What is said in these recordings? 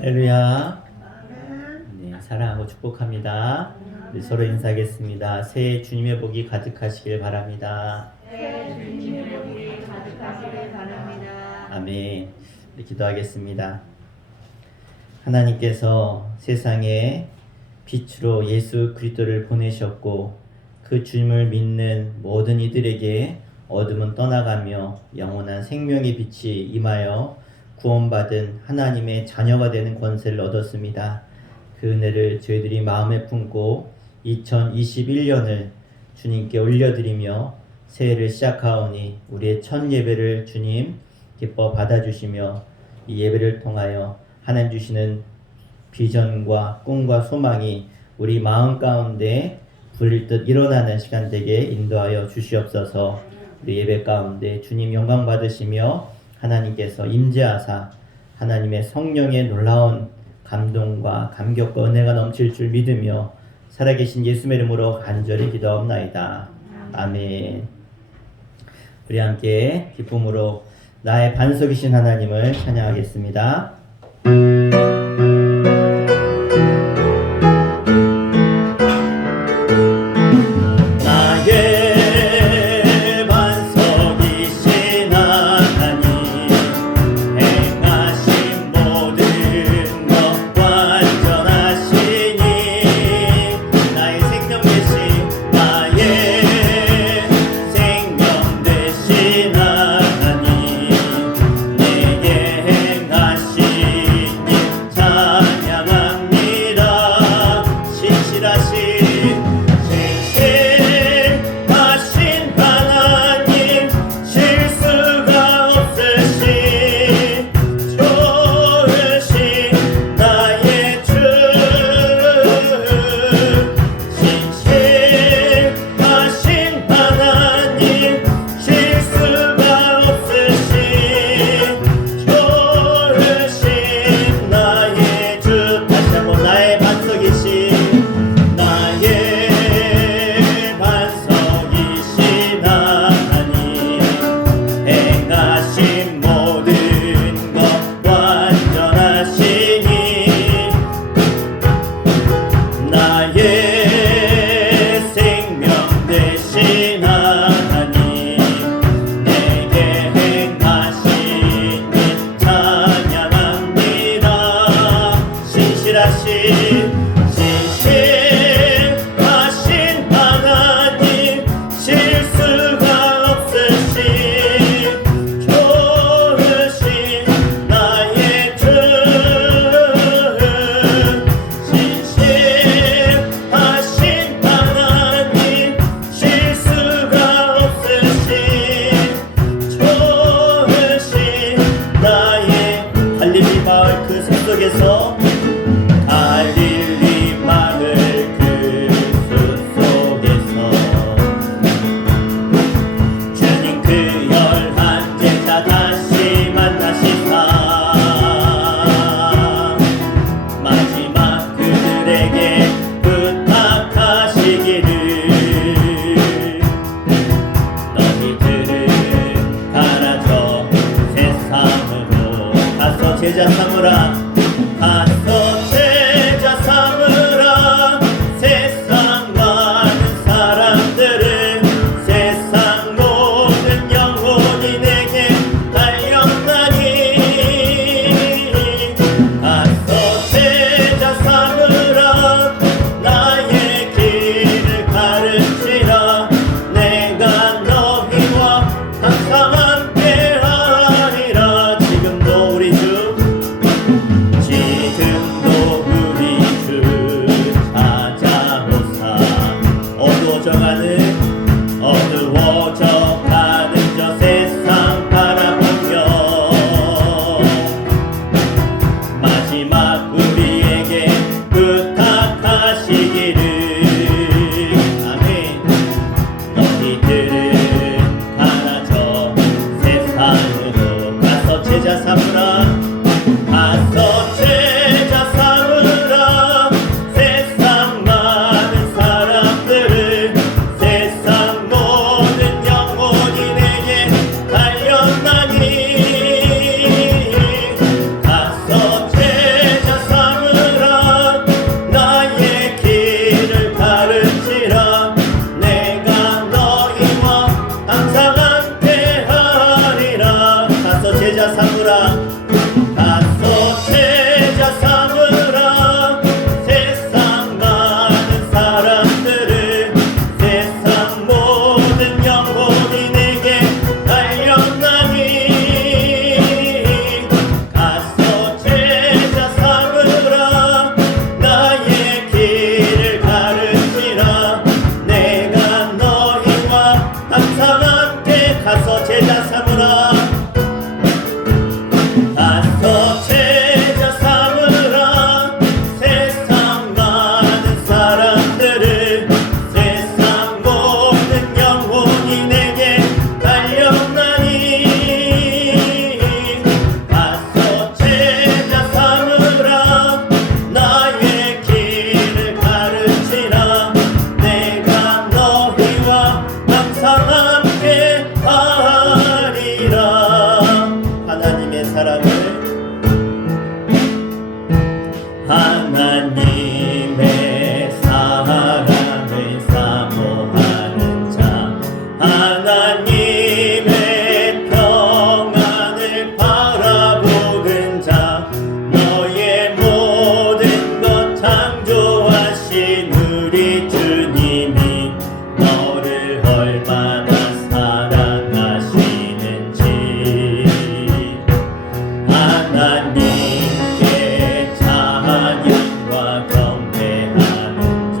할렐루야. 네, 사랑하고 축복합니다. 우리 서로 인사하겠습니다. 새해 주님의 복이 가득하시길 바랍니다. 새해 주님의 복이 가득하시길 바랍니다. 아멘. 우리 기도하겠습니다. 하나님께서 세상에 빛으로 예수 그리스도를 보내셨고 그 주님을 믿는 모든 이들에게 어둠은 떠나가며 영원한 생명의 빛이 임하여 구원받은 하나님의 자녀가 되는 권세를 얻었습니다. 그 은혜를 저희들이 마음에 품고 2021년을 주님께 올려드리며 새해를 시작하오니 우리의 첫 예배를 주님 기뻐 받아주시며 이 예배를 통하여 하나님 주시는 비전과 꿈과 소망이 우리 마음 가운데 불릴 듯 일어나는 시간 되게 인도하여 주시옵소서. 우리 예배 가운데 주님 영광 받으시며 하나님께서 임재하사 하나님의 성령의 놀라운 감동과 감격과 은혜가 넘칠 줄 믿으며 살아계신 예수의 이름으로 간절히 기도하옵나이다. 아멘. 우리 함께 기쁨으로 나의 반석이신 하나님을 찬양하겠습니다. 하나님 내게 행하신 가서 제자 삼으라. 가서 제자 삼으라. 세상 많은 사람들을 세상 모든 영혼이 내게 달려나니 가서 제자 삼으라. 나의 길을 가르치라. 내가 너희와 항상 함께 하리라. 하나님의 사랑을 하나님의 사랑을 사모하는 자 하나님의 평안을 바라보는 자 너의 모든 것 창조하신 우리 주님이 너를 얼마나 사랑하시는지 하나님께 찬양과 경배하는 자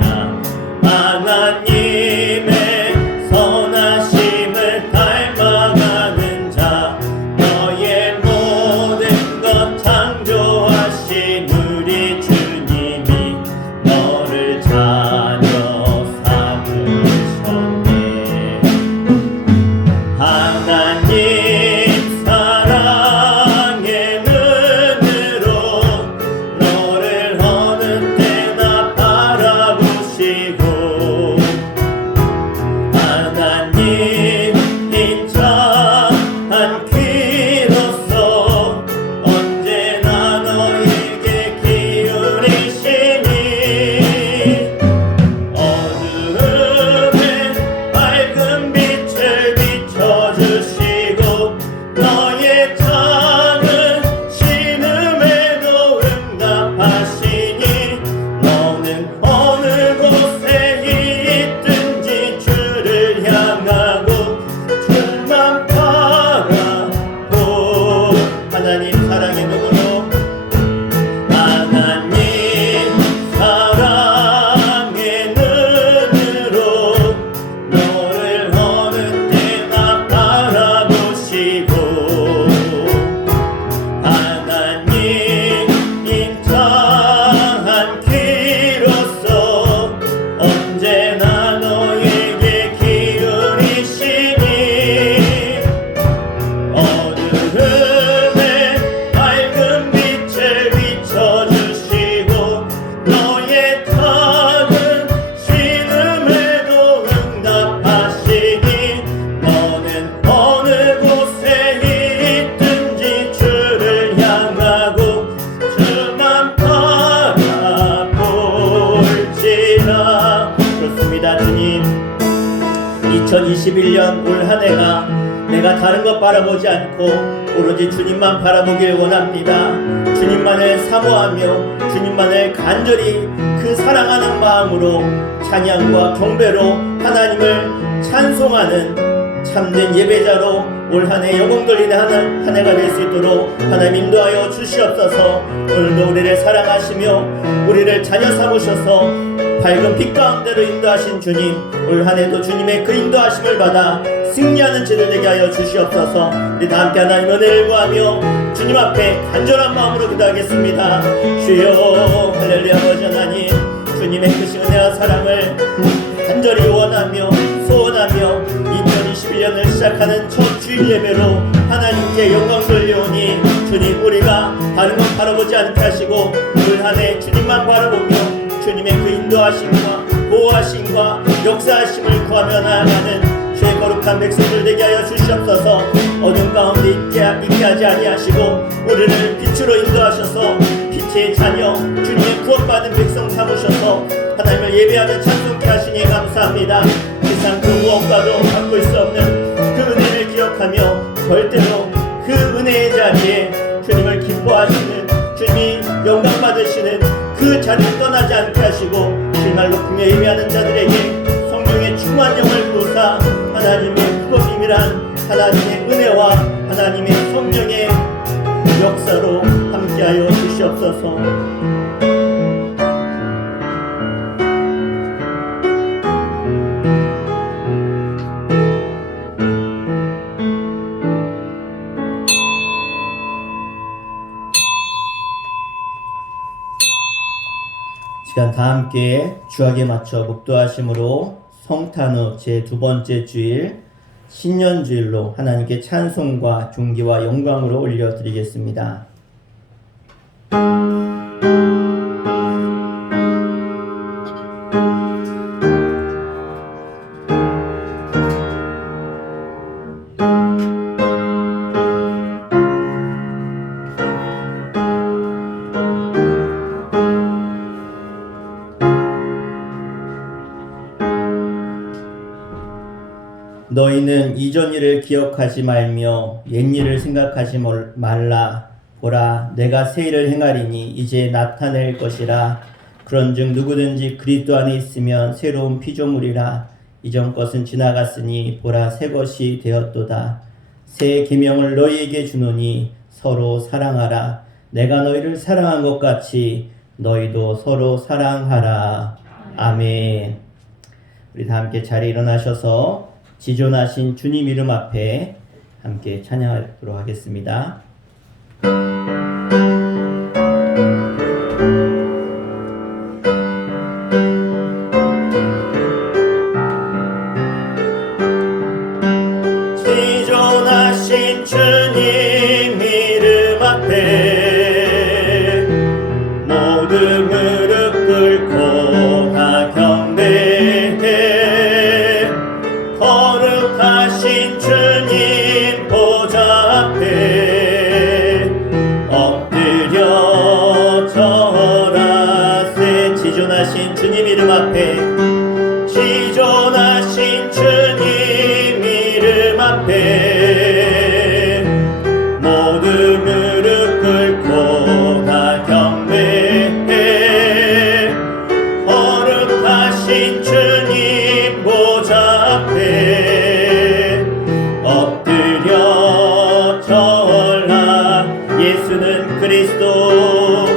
하나님의 선하심을 닮아가는 자 너의 모든 것 창조하신 우리 주님이 너를 자녀 삼으셨네. 하나님 사랑의 눈으로 너를 어느 때나 바라보시고 하나님 인자한 귀로서 언제나 너에게 기울이시니 어두움에 밝은 빛을 비춰주시고 너의 작은 신음에도 응답하시니 너는 어느 곳에 있든지 주를 향하고 주만 바라보 하나님 사랑의 눈으로 하나님 사랑의 눈으로 너를 어느 때나 바라보시고 하나님 인자한 귀로서 언제나 너에게 기울이시니 어두움에 밝은 빛을 비춰주시고 너의 작은 신음에도 응답하시니 너는 어느 곳에 있든지 주를 향하고 주만 바라볼지라. 그렇습니다. 주님 2021년 올 한 해가 내가 다른 것 바라보지 않고 오로지 주님만 바라보길 원합니다. 주님만을 사모하며 주님만을 간절히 그 사랑하는 마음으로 찬양과 경배로 하나님을 찬송하는 참된 예배자로 올 한 해 영광 돌리는 한 해가 될 수 있도록 하나님 인도하여 주시옵소서. 오늘도 우리를 사랑하시며 우리를 자녀 삼으셔서 밝은 빛 가운데로 인도하신 주님, 올 한 해도 주님의 그 인도하심을 받아 승리하는 제들 되게 하여 주시옵소서. 우리 다 함께 하나님 은혜를 구하며 주님 앞에 간절한 마음으로 기도하겠습니다. 주여 할렐루야. 아버지 하나님, 주님의 크신 은혜와 사랑을 간절히 원하며 소원하며 2021년을 시작하는 첫 주일 예배로 하나님께 영광 돌려오니 주님, 우리가 다른 것 바라보지 않게 하시고 올 한 해 주님만 바라보며 주님의 그 인도하심과 보호하심과 역사하심을 구하며 나아가는 죄 거룩한 백성들 되게 하여 주시옵소서. 어둠 가운데 있게 하지 아니하시고 우리를 빛으로 인도하셔서 빛의 자녀 주님의 구원받은 백성 삼으셔서 하나님을 예배하는 찬송케 하시니 감사합니다. 세상 그 무엇과도 바꿀 수 없는 그 은혜를 기억하며 절대로 그 은혜의 자리에 주님을 기뻐하시는, 주님이 영광 받으시는 그 자리를 떠나지 않게 하시고 주님을 높이며 예배하는 자들에게 성령의 충만한 영을 부으사 하나님의 크고 비밀한 하나님의 은혜와 하나님의 성령의 역사로 함께하여 주시옵소서. 시간 다 함께 주악에 맞춰 묵도하심으로 성탄 후 제 두 번째 주일 신년주일로 하나님께 찬송과 존귀와 영광으로 올려드리겠습니다. 너희는 이전 일을 기억하지 말며 옛 일을 생각하지 말라. 보라, 내가 새 일을 행하리니 이제 나타낼 것이라. 그런즉 누구든지 그리스도 안에 있으면 새로운 피조물이라. 이전 것은 지나갔으니 보라, 새 것이 되었도다. 새 계명을 너희에게 주노니 서로 사랑하라. 내가 너희를 사랑한 것 같이 너희도 서로 사랑하라. 아멘. 우리 다 함께 자리에 일어나셔서 지존하신 주님 이름 앞에 함께 찬양하도록 하겠습니다. 지존하신 주님 이름 앞에 모든 무릎 꿇고 다 경배해. 거룩하신 주님 보좌 앞에 엎드려 절하세. 지존하신 주님 이름 앞에, 지존하신 주님 이름 앞에 모든 무릎 꿇고 다 경배해. 거룩하신 주님 보좌 앞에 엎드려 절하. 예수는 그리스도,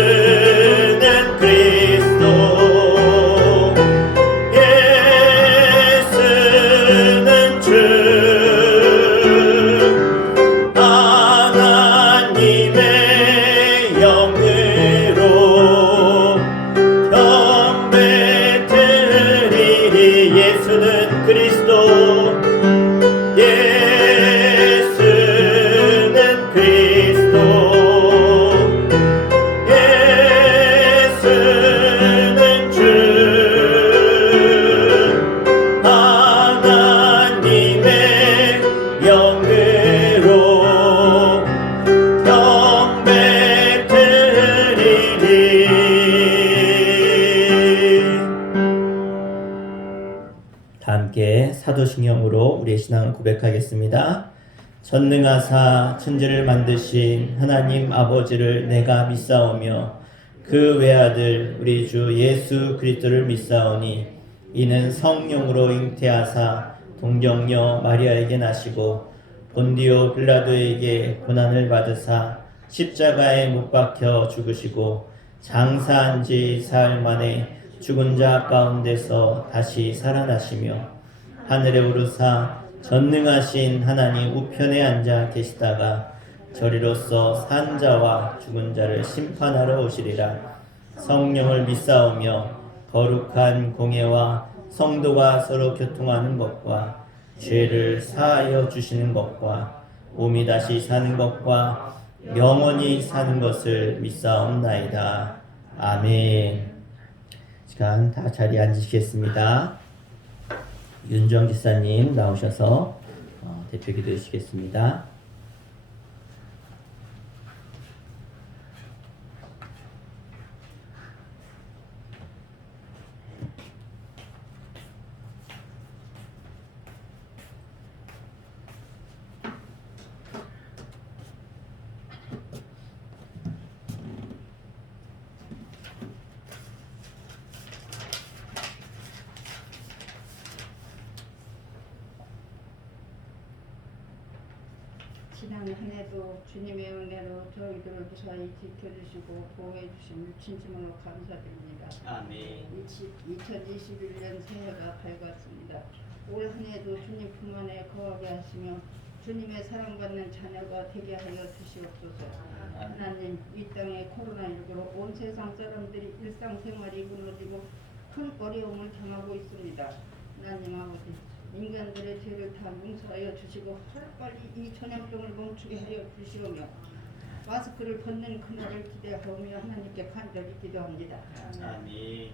예수는 그리스도, 예수는 주 하나님의 영으로 경배 드리리. 예수는 그리스도, 예수는 그리스도, 예수는 주 하나님의 영으로 경배 드리리. 다 함께 사도신경으로 우리의 신앙을 고백하겠습니다. 전능하사 천지를 만드신 하나님 아버지를 내가 믿사오며 그 외아들 우리 주 예수 그리스도를 믿사오니 이는 성령으로 잉태하사 동정녀 마리아에게 나시고 본디오 빌라도에게 고난을 받으사 십자가에 못 박혀 죽으시고 장사한 지 사흘 만에 죽은 자 가운데서 다시 살아나시며 하늘에 오르사 전능하신 하나님 우편에 앉아 계시다가 저리로서 산 자와 죽은 자를 심판하러 오시리라. 성령을 믿사오며 거룩한 공예와 성도가 서로 교통하는 것과 죄를 사하여 주시는 것과 몸이 다시 사는 것과 영원히 사는 것을 믿사옵나이다. 아멘. 시간 다 자리에 앉으시겠습니다. 윤정 지사님 나오셔서 대표 기도해 주시겠습니다. 지난 한 해도 주님의 은혜로 저희들을 무사히 지켜주시고 보호해주심을 진심으로 감사드립니다. 아멘. 2021년 새해가 밝았습니다. 올 한 해도 주님 품 안에 거하게 하시며 주님의 사랑받는 자녀가 되게 하여 주시옵소서. 하나님, 이 땅에 코로나19로 온 세상 사람들이 일상생활이 무너지고 큰 어려움을 당하고 있습니다. 하나님 아버지, 인간들의 죄를 다 용서하여 주시고 하루빨리 이 전염병을 멈추게 하여 주시오며 마스크를 벗는 그날을 기대하며 하나님께 간절히 기도합니다. 아멘.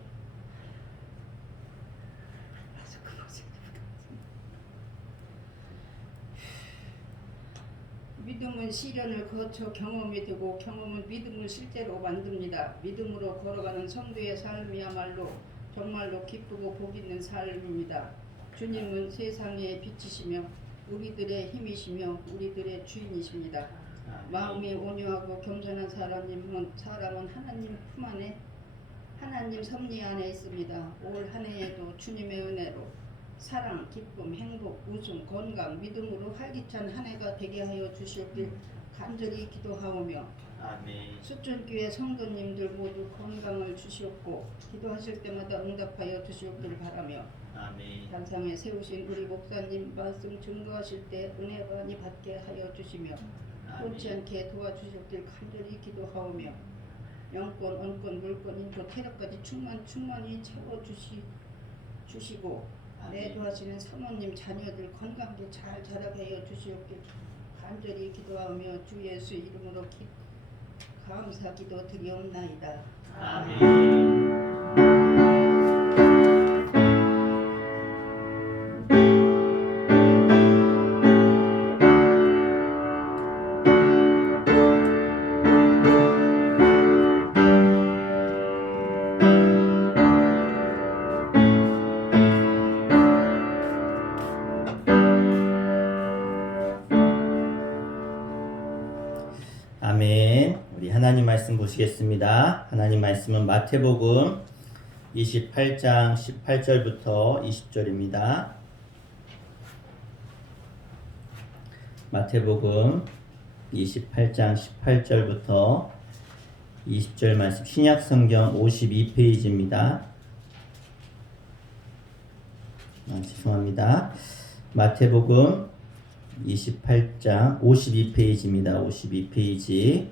믿음은 시련을 거쳐 경험이 되고 경험은 믿음을 실제로 만듭니다. 믿음으로 걸어가는 성도의 삶이야말로 정말로 기쁘고 복 있는 삶입니다. 주님은 세상의 빛이시며 우리들의 힘이시며 우리들의 주인이십니다. 마음이 온유하고 겸손한 사람은 하나님 품 안에 하나님 섭리 안에 있습니다. 올 한 해에도 주님의 은혜로 사랑, 기쁨, 행복, 웃음, 건강, 믿음으로 활기찬 한 해가 되게 하여 주시옵길 간절히 기도하오며 아멘. 수천교회 성도님들 모두 건강을 주시옵고 기도하실 때마다 응답하여 주시옵길 바라며 아멘. 단상에 세우신 우리 목사님 말씀 증거하실 때 은혜 많이 받게 하여 주시며 놓지 않게 도와주셨길 간절히 기도하오며 영권, 언권, 물권, 인도, 태력까지 충만히 채워주시고 내도하시는 사모님 자녀들 건강하게 잘 자라게 하여 주시옵길 간절히 기도하며 주 예수 이름으로 감사 기도 드리옵나이다. 아멘. 아멘. 우리 하나님 말씀 보시겠습니다. 하나님 말씀은 마태복음 28장 18절부터 20절입니다. 마태복음 28장 18절부터 20절 말씀 신약성경 52페이지입니다. 죄송합니다. 마태복음 28장 52페이지입니다. 52페이지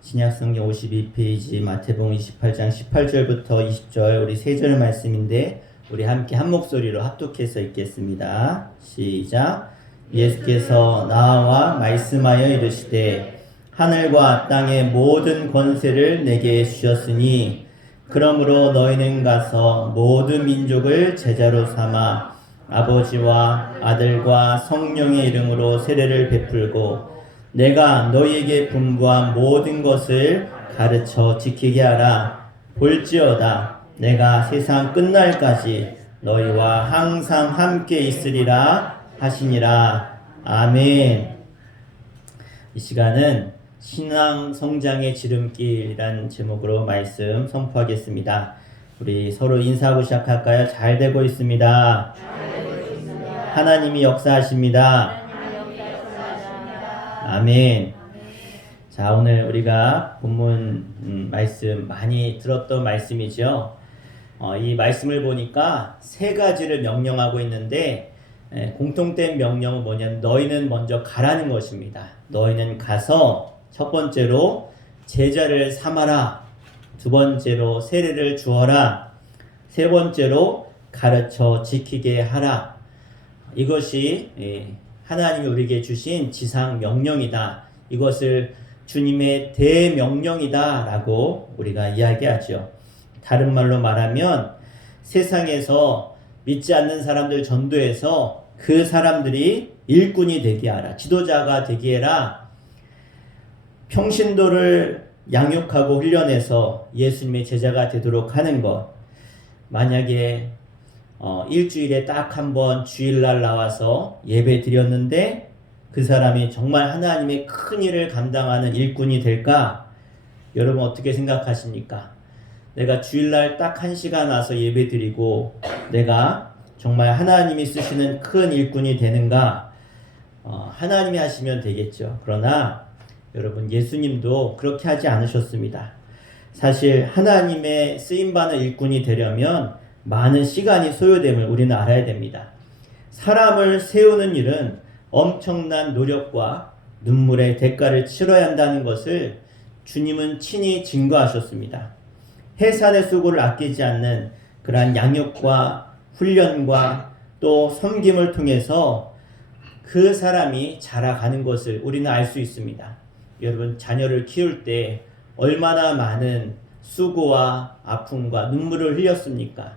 신약성경 52페이지 마태복음 28장 18절부터 20절 우리 세 절 말씀인데 우리 함께 한 목소리로 합독해서 읽겠습니다. 시작. 예수께서 나와 말씀하여 이르시되 하늘과 땅의 모든 권세를 내게 주셨으니 그러므로 너희는 가서 모든 민족을 제자로 삼아 아버지와 아들과 성령의 이름으로 세례를 베풀고 내가 너희에게 분부한 모든 것을 가르쳐 지키게 하라. 볼지어다 내가 세상 끝날까지 너희와 항상 함께 있으리라 하시니라. 아멘. 이 시간은 신앙 성장의 지름길이라는 제목으로 말씀 선포하겠습니다. 우리 서로 인사하고 시작할까요? 잘 되고 있습니다. 하나님이 역사하십니다. 아멘. 자, 오늘 우리가 본문 말씀 많이 들었던 말씀이죠. 이 말씀을 보니까 세 가지를 명령하고 있는데 공통된 명령은 뭐냐면 너희는 먼저 가라는 것입니다. 너희는 가서 첫 번째로 제자를 삼아라. 두 번째로 세례를 주어라. 세 번째로 가르쳐 지키게 하라. 이것이 하나님이 우리에게 주신 지상 명령이다. 이것을 주님의 대명령이다 라고 우리가 이야기하죠. 다른 말로 말하면 세상에서 믿지 않는 사람들 전도해서 그 사람들이 일꾼이 되게 하라. 지도자가 되게 해라. 평신도를 양육하고 훈련해서 예수님의 제자가 되도록 하는 것. 만약에 일주일에 딱 한 번 주일날 나와서 예배 드렸는데 그 사람이 정말 하나님의 큰 일을 감당하는 일꾼이 될까? 여러분 어떻게 생각하십니까? 내가 주일날 딱 1시간 와서 예배 드리고 내가 정말 하나님이 쓰시는 큰 일꾼이 되는가? 하나님이 하시면 되겠죠. 그러나 여러분 예수님도 그렇게 하지 않으셨습니다. 사실 하나님의 쓰임받는 일꾼이 되려면 많은 시간이 소요됨을 우리는 알아야 됩니다. 사람을 세우는 일은 엄청난 노력과 눈물의 대가를 치러야 한다는 것을 주님은 친히 증거하셨습니다. 해산의 수고를 아끼지 않는 그러한 양육과 훈련과 또 섬김을 통해서 그 사람이 자라가는 것을 우리는 알 수 있습니다. 여러분, 자녀를 키울 때 얼마나 많은 수고와 아픔과 눈물을 흘렸습니까?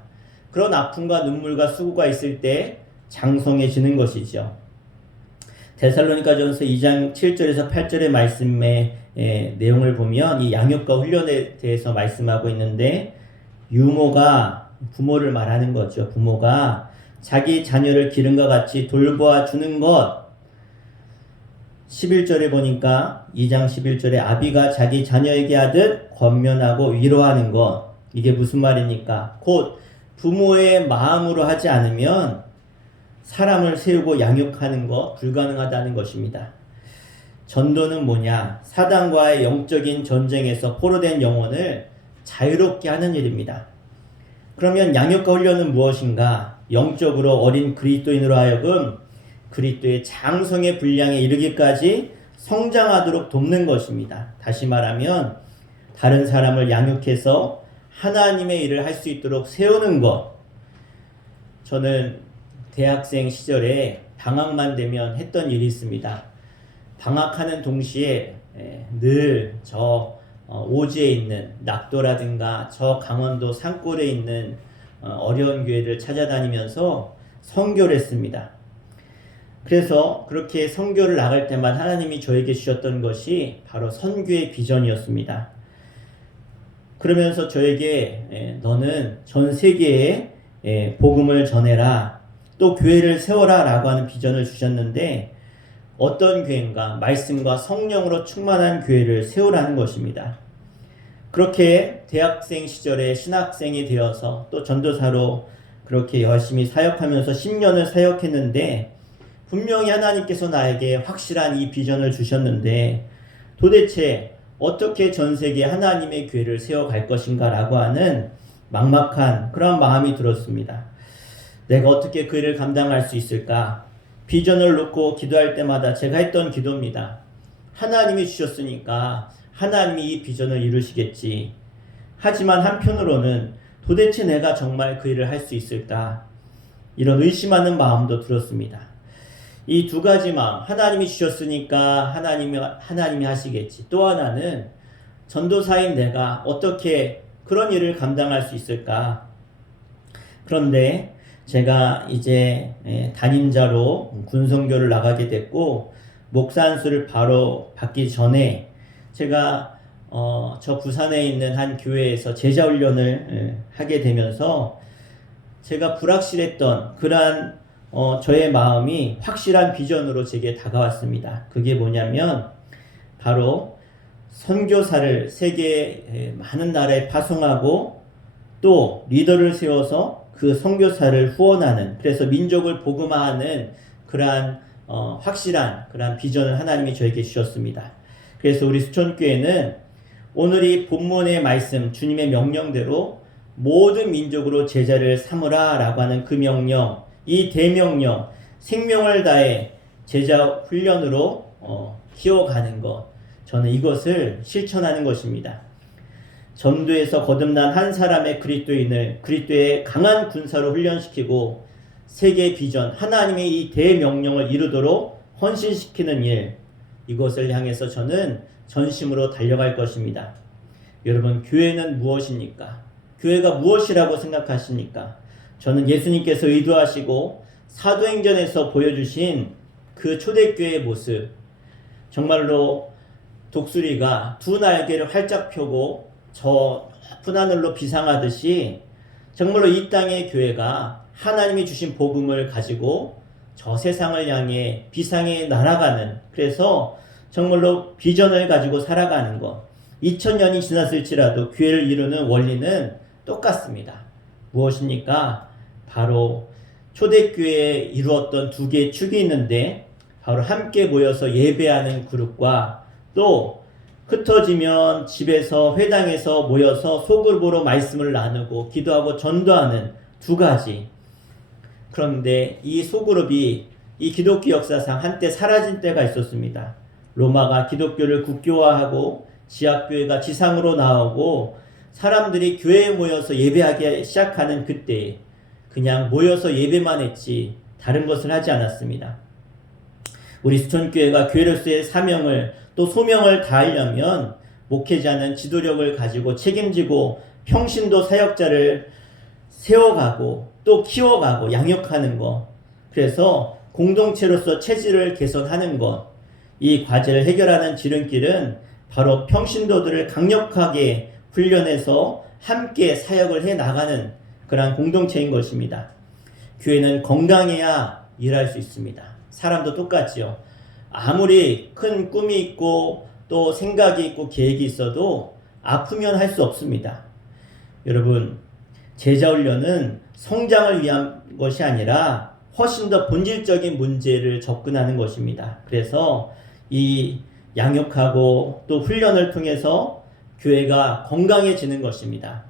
그런 아픔과 눈물과 수고가 있을 때 장성해지는 것이죠. 데살로니가전서 2장 7절에서 8절의 말씀의 내용을 보면 이 양육과 훈련에 대해서 말씀하고 있는데, 유모가 부모를 말하는 거죠. 부모가 자기 자녀를 기름과 같이 돌보아 주는 것. 11절에 보니까 2장 11절에 아비가 자기 자녀에게 하듯 권면하고 위로하는 것. 이게 무슨 말입니까? 곧 부모의 마음으로 하지 않으면 사람을 세우고 양육하는 것 불가능하다는 것입니다. 전도는 뭐냐? 사단과의 영적인 전쟁에서 포로된 영혼을 자유롭게 하는 일입니다. 그러면 양육과 훈련은 무엇인가? 영적으로 어린 그리스도인으로 하여금 그리스도의 장성의 분량에 이르기까지 성장하도록 돕는 것입니다. 다시 말하면 다른 사람을 양육해서 하나님의 일을 할 수 있도록 세우는 것. 저는 대학생 시절에 방학만 되면 했던 일이 있습니다. 방학하는 동시에 늘 저 오지에 있는 낙도라든가 저 강원도 산골에 있는 어려운 교회를 찾아다니면서 선교를 했습니다. 그래서 그렇게 선교를 나갈 때만 하나님이 저에게 주셨던 것이 바로 선교의 비전이었습니다. 그러면서 저에게 너는 전 세계에 복음을 전해라, 또 교회를 세워라 라고 하는 비전을 주셨는데, 어떤 교회인가? 말씀과 성령으로 충만한 교회를 세우라는 것입니다. 그렇게 대학생 시절에 신학생이 되어서 또 전도사로 그렇게 열심히 사역하면서 10년을 사역했는데, 분명히 하나님께서 나에게 확실한 이 비전을 주셨는데 도대체 어떻게 전 세계에 하나님의 교회를 세워갈 것인가 라고 하는 막막한 그런 마음이 들었습니다. 내가 어떻게 그 일을 감당할 수 있을까? 비전을 놓고 기도할 때마다 제가 했던 기도입니다. 하나님이 주셨으니까 하나님이 이 비전을 이루시겠지. 하지만 한편으로는 도대체 내가 정말 그 일을 할 수 있을까? 이런 의심하는 마음도 들었습니다. 이 두 가지 마음, 하나님이 주셨으니까 하나님이 하시겠지. 또 하나는 전도사인 내가 어떻게 그런 일을 감당할 수 있을까? 그런데 제가 이제 담임자로 군선교를 나가게 됐고, 목사 안수를 바로 받기 전에 제가 저 부산에 있는 한 교회에서 제자훈련을 하게 되면서 제가 불확실했던 그러한 저의 마음이 확실한 비전으로 제게 다가왔습니다. 그게 뭐냐면 바로 선교사를 세계의 많은 나라에 파송하고 또 리더를 세워서 그 선교사를 후원하는, 그래서 민족을 복음화하는 그러한 확실한 그러한 비전을 하나님이 저에게 주셨습니다. 그래서 우리 수천교회는 오늘 이 본문의 말씀, 주님의 명령대로 모든 민족으로 제자를 삼으라 라고 하는 그 명령, 이 대명령, 생명을 다해 제자 훈련으로 키워가는 것, 저는 이것을 실천하는 것입니다. 전도에서 거듭난 한 사람의 그리스도인을 그리스도의 강한 군사로 훈련시키고 세계 비전, 하나님의 이 대명령을 이루도록 헌신시키는 일, 이것을 향해서 저는 전심으로 달려갈 것입니다. 여러분, 교회는 무엇입니까? 교회가 무엇이라고 생각하십니까? 저는 예수님께서 의도하시고 사도행전에서 보여주신 그 초대교회의 모습, 정말로 독수리가 두 날개를 활짝 펴고 저 높은 하늘로 비상하듯이 정말로 이 땅의 교회가 하나님이 주신 복음을 가지고 저 세상을 향해 비상에 날아가는, 그래서 정말로 비전을 가지고 살아가는 것, 2000년이 지났을지라도 교회를 이루는 원리는 똑같습니다. 무엇입니까? 바로 초대교회에 이루었던 두 개의 축이 있는데, 바로 함께 모여서 예배하는 그룹과 또 흩어지면 집에서 회당에서 모여서 소그룹으로 말씀을 나누고 기도하고 전도하는 두 가지. 그런데 이 소그룹이 이 기독교 역사상 한때 사라진 때가 있었습니다. 로마가 기독교를 국교화하고 지하교회가 지상으로 나오고 사람들이 교회에 모여서 예배하기 시작하는 그때에 그냥 모여서 예배만 했지 다른 것을 하지 않았습니다. 우리 수천교회가 교회로서의 사명을 또 소명을 다하려면 목회자는 지도력을 가지고 책임지고 평신도 사역자를 세워가고 또 키워가고 양육하는 것, 그래서 공동체로서 체질을 개선하는 것, 이 과제를 해결하는 지름길은 바로 평신도들을 강력하게 훈련해서 함께 사역을 해 나가는 그러한 공동체인 것입니다. 교회는 건강해야 일할 수 있습니다. 사람도 똑같지요. 아무리 큰 꿈이 있고 또 생각이 있고 계획이 있어도 아프면 할 수 없습니다. 여러분, 제자 훈련은 성장을 위한 것이 아니라 훨씬 더 본질적인 문제를 접근하는 것입니다. 그래서 이 양육하고 또 훈련을 통해서 교회가 건강해지는 것입니다.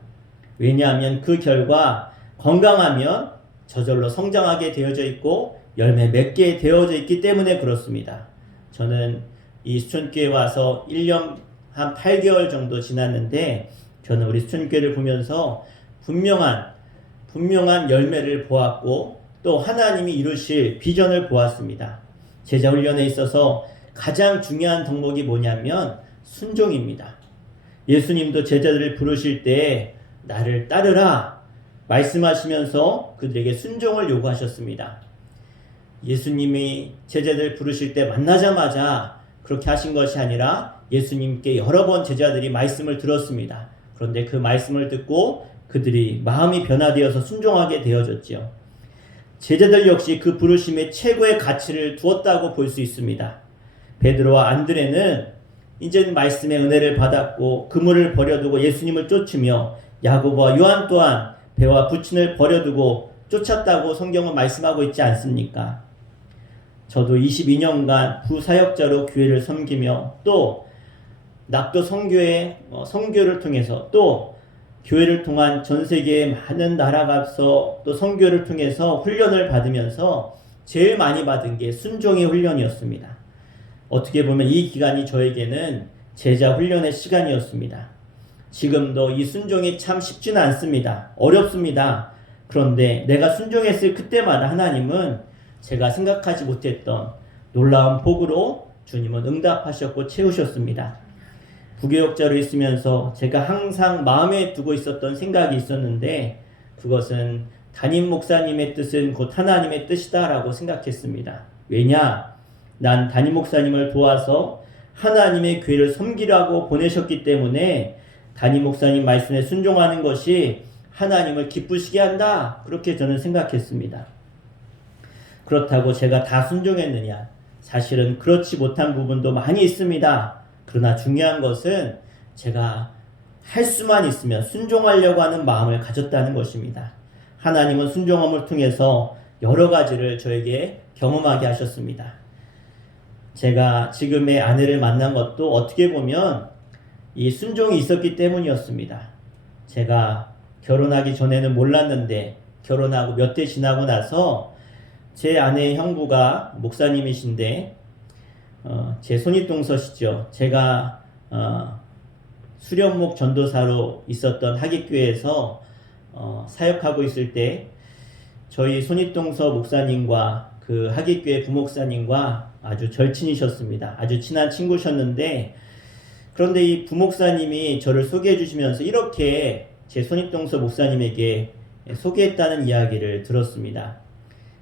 왜냐하면 그 결과 건강하면 저절로 성장하게 되어져 있고 열매 맺게 되어져 있기 때문에 그렇습니다. 저는 이 수천교회 와서 1년 한 8개월 정도 지났는데 저는 우리 수천교회를 보면서 분명한 열매를 보았고 또 하나님이 이루실 비전을 보았습니다. 제자 훈련에 있어서 가장 중요한 덕목이 뭐냐면 순종입니다. 예수님도 제자들을 부르실 때 나를 따르라 말씀하시면서 그들에게 순종을 요구하셨습니다. 예수님이 제자들을 부르실 때 만나자마자 그렇게 하신 것이 아니라 예수님께 여러 번 제자들이 말씀을 들었습니다. 그런데 그 말씀을 듣고 그들이 마음이 변화되어서 순종하게 되어졌지요. 제자들 역시 그 부르심에 최고의 가치를 두었다고 볼 수 있습니다. 베드로와 안드레는 이제는 말씀의 은혜를 받았고 그물을 버려두고 예수님을 쫓으며 야고보와 요한 또한 배와 부친을 버려두고 쫓았다고 성경은 말씀하고 있지 않습니까? 저도 22년간 부사역자로 교회를 섬기며 또 낙도 선교의 선교를 통해서 또 교회를 통한 전 세계의 많은 나라 가서 또 선교를 통해서 훈련을 받으면서 제일 많이 받은 게 순종의 훈련이었습니다. 어떻게 보면 이 기간이 저에게는 제자 훈련의 시간이었습니다. 지금도 이 순종이 참 쉽지는 않습니다. 어렵습니다. 그런데 내가 순종했을 그때마다 하나님은 제가 생각하지 못했던 놀라운 복으로 주님은 응답하셨고 채우셨습니다. 부교역자로 있으면서 제가 항상 마음에 두고 있었던 생각이 있었는데 그것은 담임 목사님의 뜻은 곧 하나님의 뜻이다라고 생각했습니다. 왜냐? 난 담임 목사님을 도와서 하나님의 교회를 섬기라고 보내셨기 때문에 담임 목사님 말씀에 순종하는 것이 하나님을 기쁘시게 한다. 그렇게 저는 생각했습니다. 그렇다고 제가 다 순종했느냐? 사실은 그렇지 못한 부분도 많이 있습니다. 그러나 중요한 것은 제가 할 수만 있으면 순종하려고 하는 마음을 가졌다는 것입니다. 하나님은 순종함을 통해서 여러 가지를 저에게 경험하게 하셨습니다. 제가 지금의 아내를 만난 것도 어떻게 보면 이 순종이 있었기 때문이었습니다. 제가 결혼하기 전에는 몰랐는데 결혼하고 몇 대 지나고 나서 제 아내의 형부가 목사님이신데 제 손윗동서시죠. 제가 수련목 전도사로 있었던 하객교회에서 사역하고 있을 때 저희 손윗동서 목사님과 그 하객교회 부목사님과 아주 절친이셨습니다. 아주 친한 친구셨는데 그런데 이 부목사님이 저를 소개해 주시면서 이렇게 제 손윗동서 목사님에게 소개했다는 이야기를 들었습니다.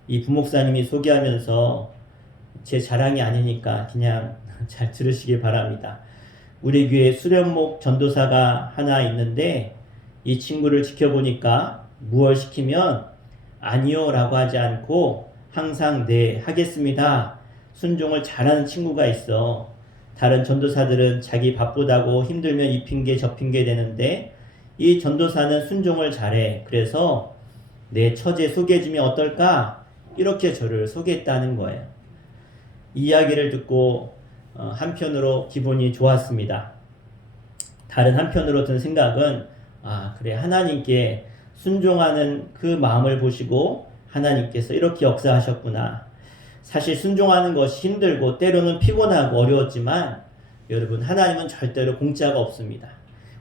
이 부목사님이 소개하면서 제 자랑이 아니니까 그냥 잘 들으시길 바랍니다. 우리 교회 수련목 전도사가 하나 있는데 이 친구를 지켜보니까 무얼 시키면 아니요 라고 하지 않고 항상 네 하겠습니다. 순종을 잘하는 친구가 있어. 다른 전도사들은 자기 바쁘다고 힘들면 이 핑계 저 핑계 되는데 이 전도사는 순종을 잘해. 그래서 내 처제 소개해주면 어떨까? 이렇게 저를 소개했다는 거예요. 이 이야기를 듣고 한편으로 기분이 좋았습니다. 다른 한편으로 든 생각은 그래 하나님께 순종하는 그 마음을 보시고 하나님께서 이렇게 역사하셨구나. 사실 순종하는 것이 힘들고 때로는 피곤하고 어려웠지만 여러분, 하나님은 절대로 공짜가 없습니다.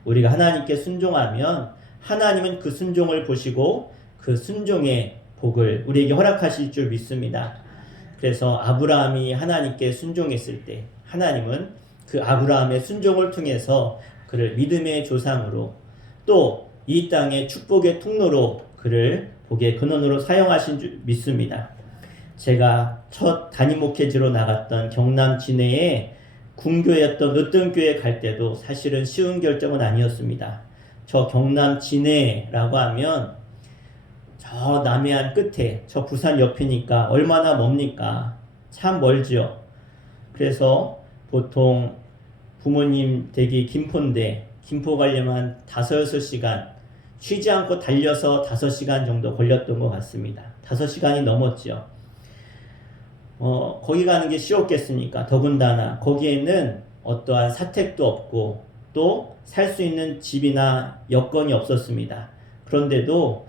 우리가 하나님께 순종하면 하나님은 그 순종을 보시고 그 순종의 복을 우리에게 허락하실 줄 믿습니다. 그래서 아브라함이 하나님께 순종했을 때 하나님은 그 아브라함의 순종을 통해서 그를 믿음의 조상으로 또 이 땅의 축복의 통로로 그를 복의 근원으로 사용하신 줄 믿습니다. 제가 첫 담임 목회지로 나갔던 경남 진해에 군교였던 으뜸교회 갈 때도 사실은 쉬운 결정은 아니었습니다. 저 경남 진해라고 하면 저 남해안 끝에 저 부산 옆이니까 얼마나 멉니까? 참 멀죠. 그래서 보통 부모님 댁이 김포인데 김포 가려면 5-6시간 쉬지 않고 달려서 5시간 정도 걸렸던 것 같습니다. 5시간이 넘었죠. 거기 가는 게 쉬웠겠습니까? 더군다나 거기에는 어떠한 사택도 없고 또 살 수 있는 집이나 여건이 없었습니다. 그런데도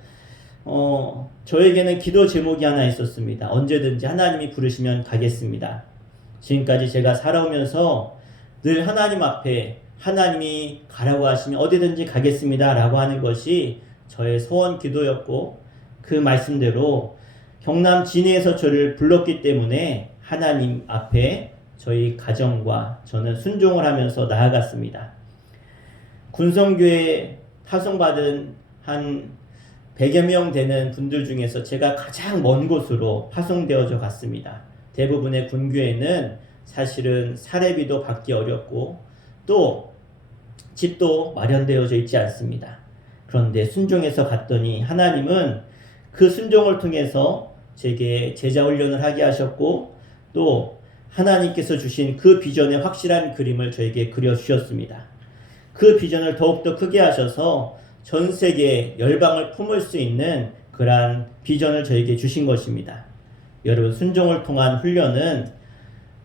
저에게는 기도 제목이 하나 있었습니다. 언제든지 하나님이 부르시면 가겠습니다. 지금까지 제가 살아오면서 늘 하나님 앞에 하나님이 가라고 하시면 어디든지 가겠습니다 라고 하는 것이 저의 소원 기도였고, 그 말씀대로 경남 진해에서 저를 불렀기 때문에 하나님 앞에 저희 가정과 저는 순종을 하면서 나아갔습니다. 군성교회 파송받은 한 100여 명 되는 분들 중에서 제가 가장 먼 곳으로 파송되어져 갔습니다. 대부분의 군교회는 사실은 사례비도 받기 어렵고 또 집도 마련되어져 있지 않습니다. 그런데 순종해서 갔더니 하나님은 그 순종을 통해서 제게 제자 훈련을 하게 하셨고 또 하나님께서 주신 그 비전의 확실한 그림을 저에게 그려주셨습니다. 그 비전을 더욱더 크게 하셔서 전 세계 열방을 품을 수 있는 그러한 비전을 저에게 주신 것입니다. 여러분, 순종을 통한 훈련은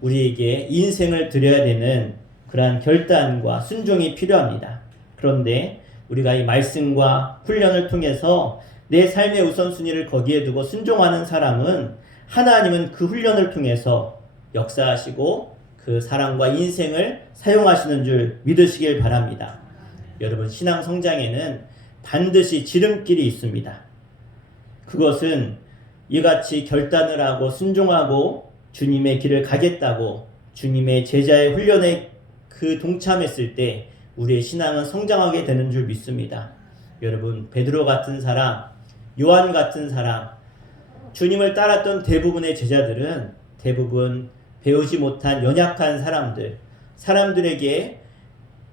우리에게 인생을 드려야 되는 그러한 결단과 순종이 필요합니다. 그런데 우리가 이 말씀과 훈련을 통해서 내 삶의 우선순위를 거기에 두고 순종하는 사람은 하나님은 그 훈련을 통해서 역사하시고 그 사람과 인생을 사용하시는 줄 믿으시길 바랍니다. 여러분, 신앙 성장에는 반드시 지름길이 있습니다. 그것은 이같이 결단을 하고 순종하고 주님의 길을 가겠다고 주님의 제자의 훈련에 그 동참했을 때 우리의 신앙은 성장하게 되는 줄 믿습니다. 여러분, 베드로 같은 사람, 요한 같은 사람, 주님을 따랐던 대부분의 제자들은 대부분 배우지 못한 연약한 사람들에게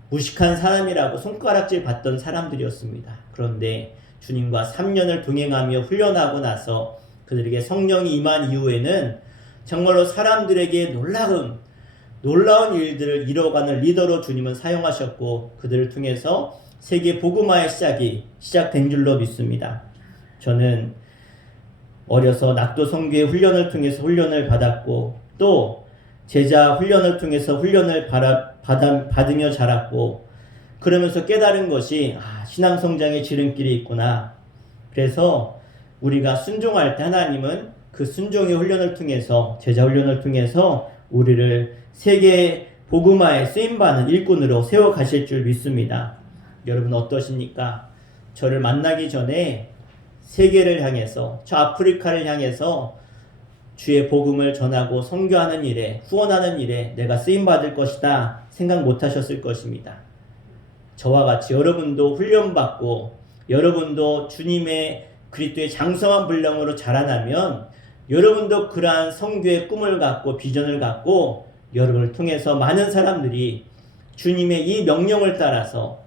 무식한 사람이라고 손가락질 받던 사람들이었습니다. 그런데 주님과 3년을 동행하며 훈련하고 나서 그들에게 성령이 임한 이후에는 정말로 사람들에게 놀라운 일들을 이뤄가는 리더로 주님은 사용하셨고 그들을 통해서 세계 복음화의 시작이 시작된 줄로 믿습니다. 저는 어려서 낙도 선교의 훈련을 통해서 훈련을 받았고 또 제자 훈련을 통해서 훈련을 받으며 자랐고 그러면서 깨달은 것이 신앙 성장의 지름길이 있구나. 그래서 우리가 순종할 때 하나님은 그 순종의 훈련을 통해서 제자 훈련을 통해서 우리를 세계 복음화에 쓰임받는 일꾼으로 세워가실 줄 믿습니다. 여러분 어떠십니까? 저를 만나기 전에 세계를 향해서 저 아프리카를 향해서 주의 복음을 전하고 선교하는 일에 후원하는 일에 내가 쓰임받을 것이다 생각 못하셨을 것입니다. 저와 같이 여러분도 훈련받고 여러분도 주님의 그리스도의 장성한 분량으로 자라나면 여러분도 그러한 선교의 꿈을 갖고 비전을 갖고 여러분을 통해서 많은 사람들이 주님의 이 명령을 따라서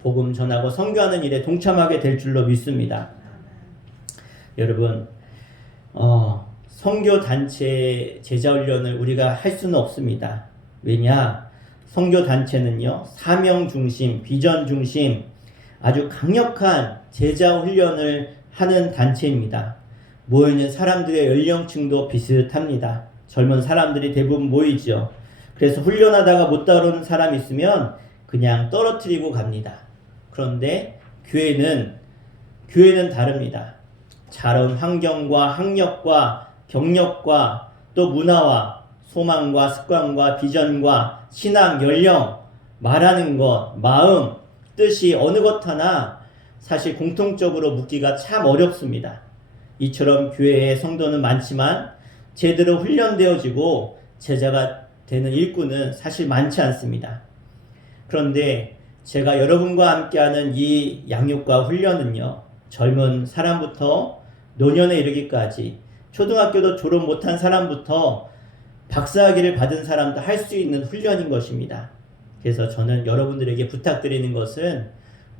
복음 전하고 선교하는 일에 동참하게 될 줄로 믿습니다. 여러분, 선교단체 제자훈련을 우리가 할 수는 없습니다. 왜냐? 선교단체는요, 사명 중심, 비전 중심, 아주 강력한 제자훈련을 하는 단체입니다. 모이는 사람들의 연령층도 비슷합니다. 젊은 사람들이 대부분 모이죠. 그래서 훈련하다가 못 따라오는 사람이 있으면 그냥 떨어뜨리고 갑니다. 그런데 교회는 다릅니다. 자란 환경과 학력과 경력과 또 문화와 소망과 습관과 비전과 신앙, 연령, 말하는 것, 마음, 뜻이 어느 것 하나 사실 공통적으로 묻기가 참 어렵습니다. 이처럼 교회에 성도는 많지만 제대로 훈련되어지고 제자가 되는 일꾼은 사실 많지 않습니다. 그런데 제가 여러분과 함께하는 이 양육과 훈련은요, 젊은 사람부터 노년에 이르기까지, 초등학교도 졸업 못한 사람부터 박사학위를 받은 사람도 할 수 있는 훈련인 것입니다. 그래서 저는 여러분들에게 부탁드리는 것은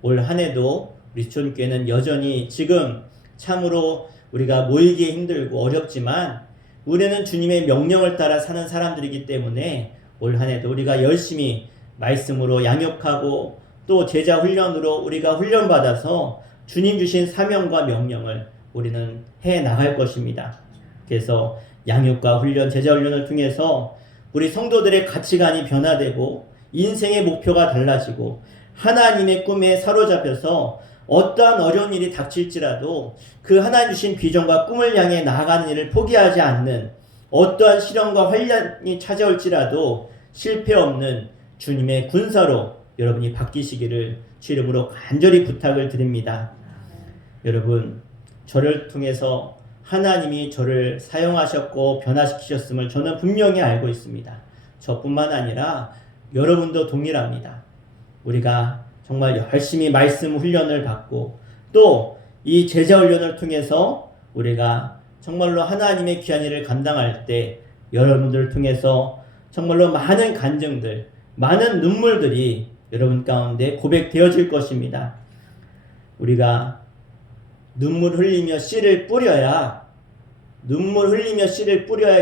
올 한 해도 우리 수촌교회는 여전히 지금 참으로 우리가 모이기 힘들고 어렵지만 우리는 주님의 명령을 따라 사는 사람들이기 때문에 올 한 해도 우리가 열심히 말씀으로 양육하고 또 제자 훈련으로 우리가 훈련받아서 주님 주신 사명과 명령을 우리는 해 나갈 것입니다. 그래서 양육과 훈련, 제자 훈련을 통해서 우리 성도들의 가치관이 변화되고 인생의 목표가 달라지고 하나님의 꿈에 사로잡혀서 어떠한 어려운 일이 닥칠지라도 그 하나님 주신 비전과 꿈을 향해 나아가는 일을 포기하지 않는, 어떠한 시련과 환란이 찾아올지라도 실패 없는 주님의 군사로 여러분이 바뀌시기를 주 이름으로 간절히 부탁을 드립니다. 여러분, 저를 통해서 하나님이 저를 사용하셨고 변화시키셨음을 저는 분명히 알고 있습니다. 저뿐만 아니라 여러분도 동일합니다. 우리가 정말 열심히 말씀 훈련을 받고 또 이 제자 훈련을 통해서 우리가 정말로 하나님의 귀한 일을 감당할 때 여러분들을 통해서 정말로 많은 간증들, 많은 눈물들이 여러분 가운데 고백되어질 것입니다. 우리가 눈물 흘리며 씨를 뿌려야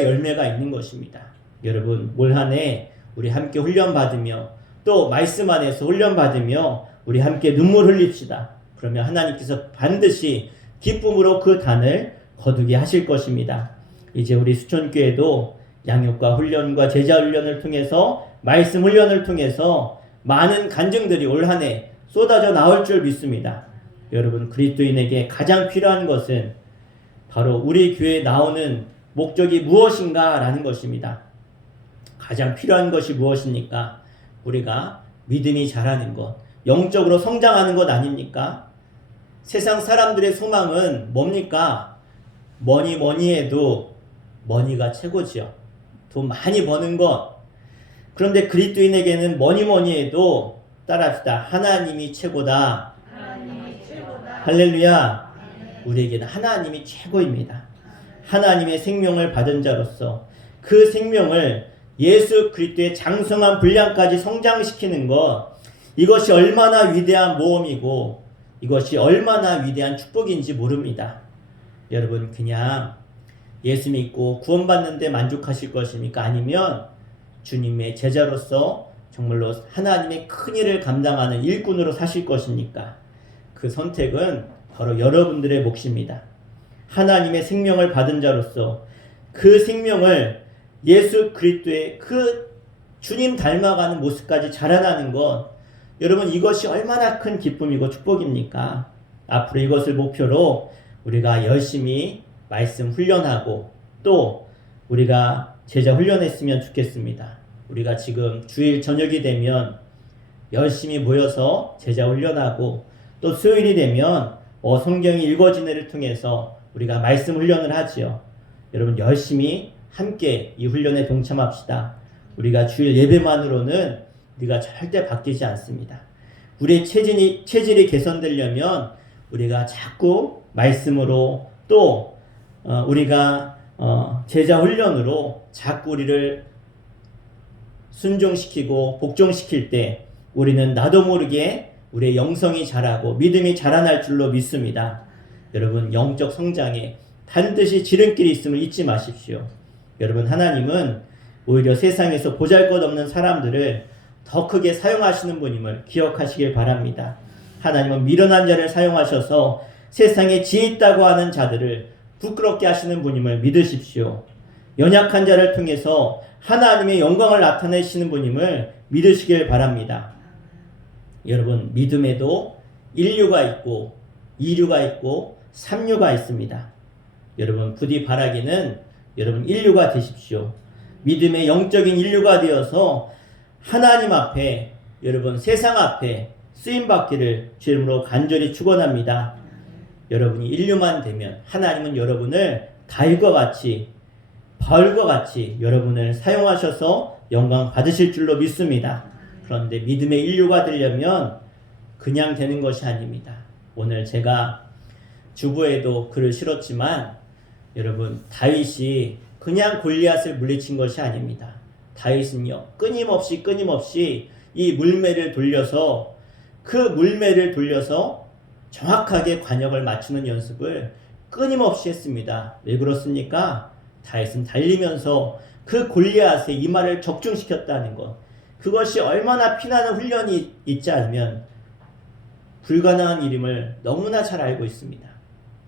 열매가 있는 것입니다. 여러분, 올 한 해 우리 함께 훈련받으며 또 말씀 안에서 훈련받으며 우리 함께 눈물 흘립시다. 그러면 하나님께서 반드시 기쁨으로 그 단을 거두게 하실 것입니다. 이제 우리 수촌교회도 양육과 훈련과 제자 훈련을 통해서 말씀 훈련을 통해서 많은 간증들이 올 한 해 쏟아져 나올 줄 믿습니다. 여러분, 그리스도인에게 가장 필요한 것은 바로 우리 교회에 나오는 목적이 무엇인가 라는 것입니다. 가장 필요한 것이 무엇입니까? 우리가 믿음이 자라는 것, 영적으로 성장하는 것 아닙니까? 세상 사람들의 소망은 뭡니까? 뭐니 해도 머니가 최고지요. 돈 많이 버는 것. 그런데 그리스도인에게는 뭐니 해도 따라합시다. 하나님이 최고다. 할렐루야. 우리에게는 하나님이 최고입니다. 하나님의 생명을 받은 자로서 그 생명을 예수 그리스도의 장성한 분량까지 성장시키는 것, 이것이 얼마나 위대한 모험이고 이것이 얼마나 위대한 축복인지 모릅니다. 여러분, 그냥 예수 믿고 구원받는데 만족하실 것입니까? 아니면 주님의 제자로서 정말로 하나님의 큰 일을 감당하는 일꾼으로 사실 것입니까? 그 선택은 바로 여러분들의 몫입니다. 하나님의 생명을 받은 자로서 그 생명을 예수 그리스도의 그 주님 닮아가는 모습까지 자라나는 것, 여러분, 이것이 얼마나 큰 기쁨이고 축복입니까? 앞으로 이것을 목표로 우리가 열심히 말씀 훈련하고 또 우리가 제자 훈련했으면 좋겠습니다. 우리가 지금 주일 저녁이 되면 열심히 모여서 제자 훈련하고 또 수요일이 되면 성경이 읽어진 애를 통해서 우리가 말씀 훈련을 하지요. 여러분, 열심히 함께 이 훈련에 동참합시다. 우리가 주일 예배만으로는 우리가 절대 바뀌지 않습니다. 우리의 체질이 개선되려면 우리가 자꾸 말씀으로 또 우리가 제자 훈련으로 자꾸 우리를 순종시키고 복종시킬 때 우리는 나도 모르게 우리의 영성이 자라고 믿음이 자라날 줄로 믿습니다. 여러분, 영적 성장에 반드시 지름길이 있음을 잊지 마십시오. 여러분, 하나님은 오히려 세상에서 보잘것없는 사람들을 더 크게 사용하시는 분임을 기억하시길 바랍니다. 하나님은 미련한 자를 사용하셔서 세상에 지혜 있다고 하는 자들을 부끄럽게 하시는 분임을 믿으십시오. 연약한 자를 통해서 하나님의 영광을 나타내시는 분임을 믿으시길 바랍니다. 여러분, 믿음에도 1류가 있고 2류가 있고 삼류가 있습니다. 여러분 부디 바라기는 여러분 인류가 되십시오. 믿음의 영적인 인류가 되어서 하나님 앞에 여러분 세상 앞에 쓰임받기를 주 이름으로 간절히 축원합니다. 여러분이 인류만 되면 하나님은 여러분을 다윗과 같이 바울과 같이 여러분을 사용하셔서 영광 받으실 줄로 믿습니다. 그런데 믿음의 인류가 되려면 그냥 되는 것이 아닙니다. 오늘 제가 주부에도 글을 실었지만 여러분 다윗이 그냥 골리앗을 물리친 것이 아닙니다. 다윗은요 끊임없이 이 물매를 돌려서 그 물매를 돌려서 정확하게 관역을 맞추는 연습을 끊임없이 했습니다. 왜 그렇습니까? 다윗은 달리면서 그 골리앗의 이마를 적중시켰다는 것, 그것이 얼마나 피나는 훈련이 있지 않으면 불가능한 일임을 너무나 잘 알고 있습니다.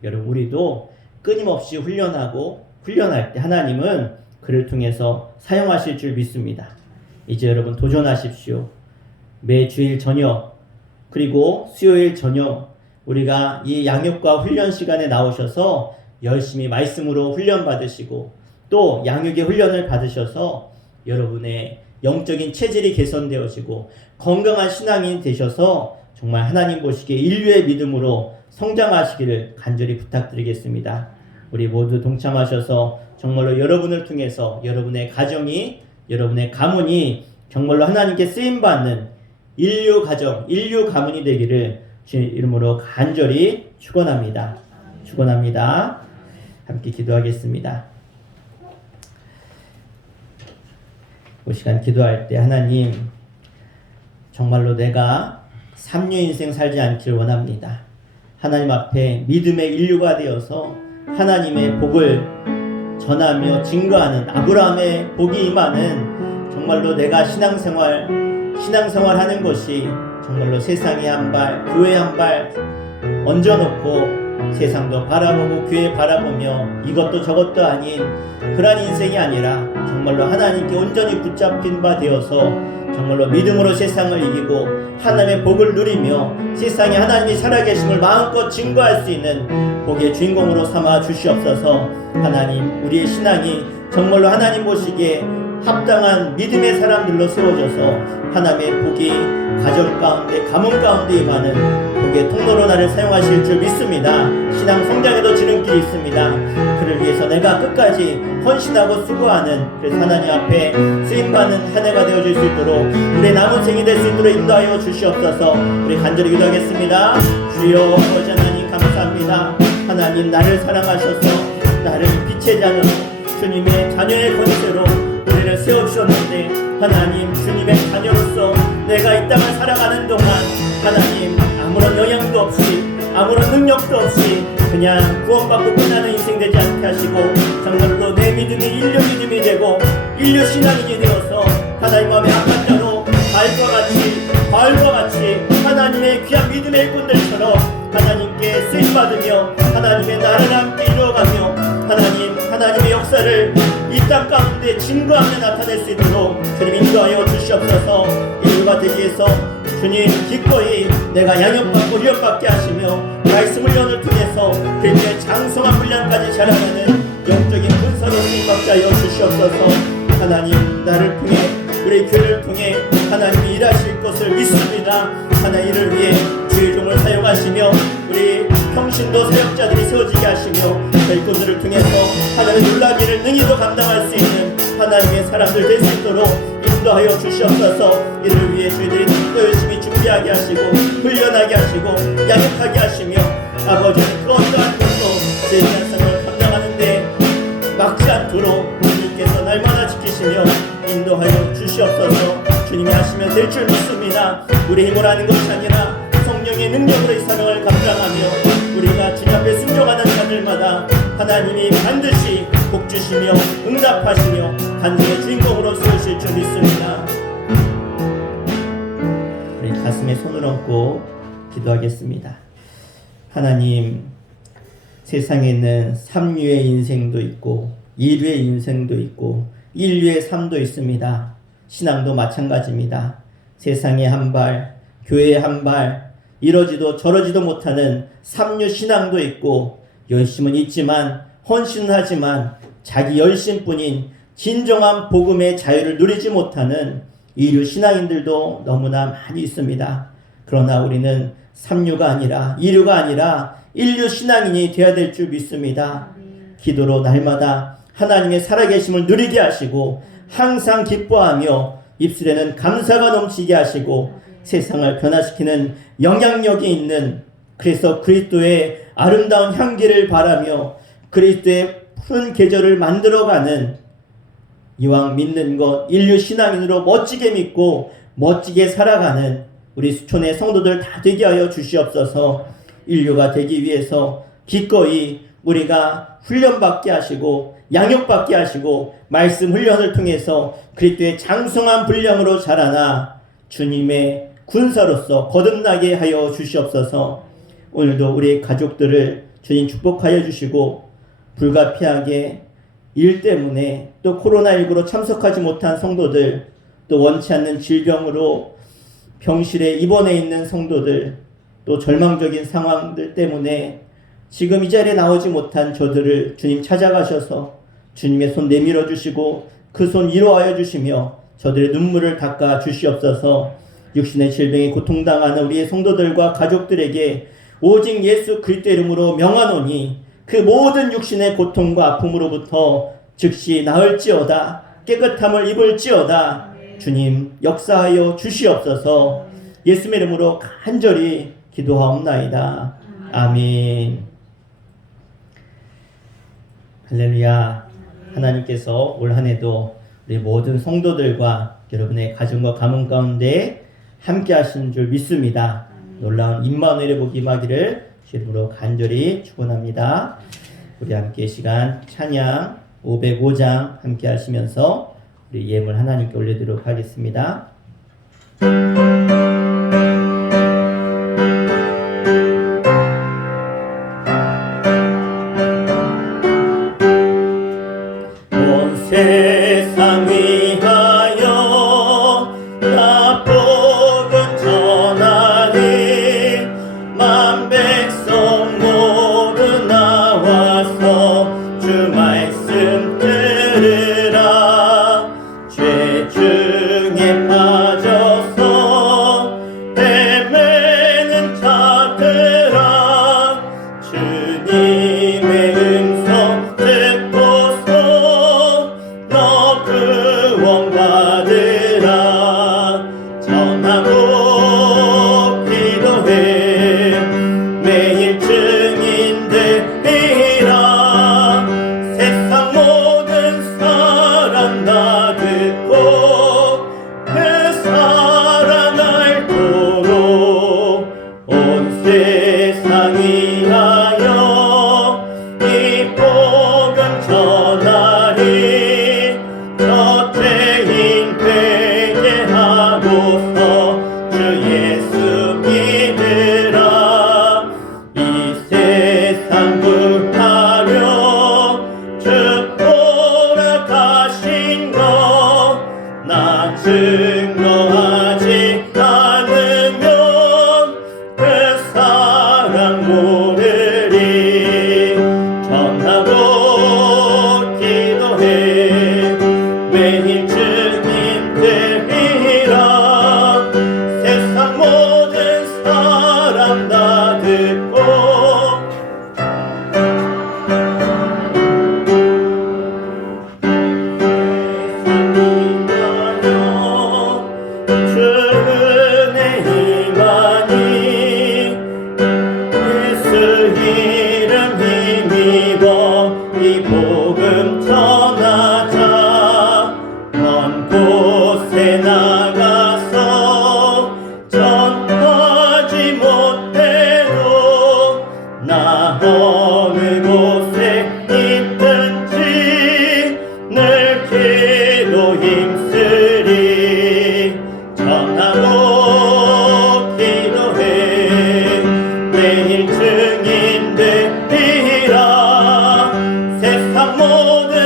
여러분 우리도 끊임없이 훈련할 때 하나님은 그를 통해서 사용하실 줄 믿습니다. 이제 여러분 도전하십시오. 매 주일 저녁 그리고 수요일 저녁 우리가 이 양육과 훈련 시간에 나오셔서 열심히 말씀으로 훈련 받으시고 또 양육의 훈련을 받으셔서 여러분의 영적인 체질이 개선되어지고 건강한 신앙인이 되셔서 정말 하나님 보시기에 인류의 믿음으로 성장하시기를 간절히 부탁드리겠습니다. 우리 모두 동참하셔서 정말로 여러분을 통해서 여러분의 가정이 여러분의 가문이 정말로 하나님께 쓰임받는 인류 가정, 인류 가문이 되기를 주님 이름으로 간절히 축원합니다. 함께 기도하겠습니다. 이 시간 기도할 때 하나님 정말로 내가 삼류 인생 살지 않기를 원합니다. 하나님 앞에 믿음의 인류가 되어서 하나님의 복을 전하며 증거하는 아브라함의 복이 임하는 정말로 내가 신앙생활 하는 것이 정말로 세상에 한 발, 교회에 한 발 얹어놓고 세상도 바라보고 교회 바라보며 이것도 저것도 아닌 그러한 인생이 아니라 정말로 하나님께 온전히 붙잡힌 바 되어서 정말로 믿음으로 세상을 이기고 하나님의 복을 누리며 세상에 하나님이 살아계심을 마음껏 증거할 수 있는 복의 주인공으로 삼아 주시옵소서. 하나님 우리의 신앙이 정말로 하나님 보시기에 합당한 믿음의 사람들로 세워져서 하나님의 복이 가정 가운데 가문 가운데 임하는 복의 통로로 나를 사용하실 줄 믿습니다. 신앙 성장에도 지름길이 있습니다. 그를 위해서 내가 끝까지 헌신하고 수고하는 그래서 하나님 앞에 쓰임받는 한 해가 되어줄 수 있도록 우리의 남은 생이 될 수 있도록 인도하여 주시옵소서. 우리 간절히 기도하겠습니다. 주여 아버지 하나님 감사합니다. 하나님 나를 사랑하셔서 나를 빛의 자녀 주님의 자녀의 권세로 우리를 세워주셨는데 하나님 주님의 자녀로서 내가 이 땅을 살아가는 동안 하나님 아무런 영향도 없이 아무런 능력도 없이 그냥 구원받고 끝나는 인생 되지 않게 하시고 정말로 내 믿음이 인류 믿음이 되고 인류 신앙인이 되어서 하나님 마음에 악한 자로 바울과 같이 하나님의 귀한 믿음의 일꾼들처럼 하나님께 쓰임받으며 하나님의 나라를 함께 이루어가며 하나님의 역사를 이 땅 가운데 증거하며 나타낼 수 있도록 주님 인도하여 주시옵소서. 인류가 되기 위해서 주님 기꺼이 내가 양육받고 훈련받게 하시며 말씀 훈련을 통해서 그리스도의 장성한 분량까지 자라나는 영적인 군사로 쓰임받게 하여 주시옵소서. 하나님 나를 통해 우리 교회를 통해 하나님이 일하실 것을 믿습니다. 하나님 이를 위해 주의 종을 사용하시며 우리 평신도 사역자들이 세워지게 하시며 일꾼들을 통해서 하나님의 놀라기를 능히도 감당할 수 있는 하나님의 사람들 될 수 있도록 인도하여 주시옵소서. 이를 위해 저희들이 더 열심히 준비하게 하시고 훈련하게 하시고 양육하게 하시며 아버지는 그 어떠한 것도 제 인생을 감당하는데 막지 않도록 주님께서 날마다 지키시며 인도하여 주시옵소서. 주님이 하시면 될 줄 믿습니다. 우리 힘으로 하는 것이 아니라 성령의 능력으로 이 사명을 감당하며 우리가 주님 앞에 순종하는 자들마다 하나님이 반드시 복 주시며 응답하시며 간증의 주인공으로 세우실 줄 믿습니다. 우리 가슴에 손을 얹고 기도하겠습니다. 하나님 세상에는 3류의 인생도 있고 2류의 인생도 있고 1류의 삶도 있습니다. 신앙도 마찬가지입니다. 세상에 한 발, 교회에 한 발, 이러지도 저러지도 못하는 삼류 신앙도 있고, 열심은 있지만 헌신은 하지만 자기 열심뿐인 진정한 복음의 자유를 누리지 못하는 이류 신앙인들도 너무나 많이 있습니다. 그러나 우리는 삼류가 아니라 이류가 아니라 인류 신앙인이 되어야 될 줄 믿습니다. 기도로 날마다 하나님의 살아계심을 누리게 하시고 항상 기뻐하며 입술에는 감사가 넘치게 하시고 세상을 변화시키는 영향력이 있는, 그래서 그리스도의 아름다운 향기를 바라며 그리스도의 푸른 계절을 만들어가는, 이왕 믿는 것 인류 신앙인으로 멋지게 믿고 멋지게 살아가는 우리 수촌의 성도들 다 되게 하여 주시옵소서. 인류가 되기 위해서 기꺼이 우리가 훈련받게 하시고 양육받게 하시고 말씀 훈련을 통해서 그리스도의 장성한 분량으로 자라나 주님의 군사로서 거듭나게 하여 주시옵소서. 오늘도 우리 가족들을 주님 축복하여 주시고, 불가피하게 일 때문에 또 코로나19로 참석하지 못한 성도들, 또 원치 않는 질병으로 병실에 입원해 있는 성도들, 또 절망적인 상황들 때문에 지금 이 자리에 나오지 못한 저들을 주님 찾아가셔서 주님의 손 내밀어 주시고 그 손 위로하여 주시며 저들의 눈물을 닦아 주시옵소서. 육신의 질병에 고통당하는 우리의 성도들과 가족들에게 오직 예수 그리스도 이름으로 명하노니 그 모든 육신의 고통과 아픔으로부터 즉시 나을지어다, 깨끗함을 입을지어다. 주님 역사하여 주시옵소서. 예수의 이름으로 간절히 기도하옵나이다. 아멘. 할렐루야. 하나님께서 올 한해도 우리 모든 성도들과 여러분의 가정과 가문 가운데 함께 하시는 줄 믿습니다. 놀라운 임마누엘의 복이 임하기를 주님으로 간절히 축원합니다. 우리 함께 시간 찬양 505장 함께 하시면서 우리 예물 하나님께 올려드리도록 하겠습니다. 온 세상 위하여 나 복음 전하리. 만 백성 모두 나와서 주 말씀 들으라. 죄 중에 빠져서 헤매는 자들아, 주님의 음성 듣고서 너 구원받으라. 전하고 기도해 매일 증인 되리라. 세상 모든 사람 다 듣고 그 사랑 알도록 온 세상 위하여 이 복음 전하리. 저 죄인 되게 하고서 주 예수 믿으라. 이 세상 구하려 주 돌아가신 것 나 증거하지 않으면 그 사랑 모르리. 전하고 기도해 매일 증인 되리라. 세상 모든 사람 다 듣고 주 은혜 임하니 예수 이름 힘입어 이 복음 전하자. 먼 곳에 나가서 전하지 못해도 나 어느 곳에 있든지 늘 기도 힘쓰리. 전하고 기도해 매일 증인 되리라. 세상 모든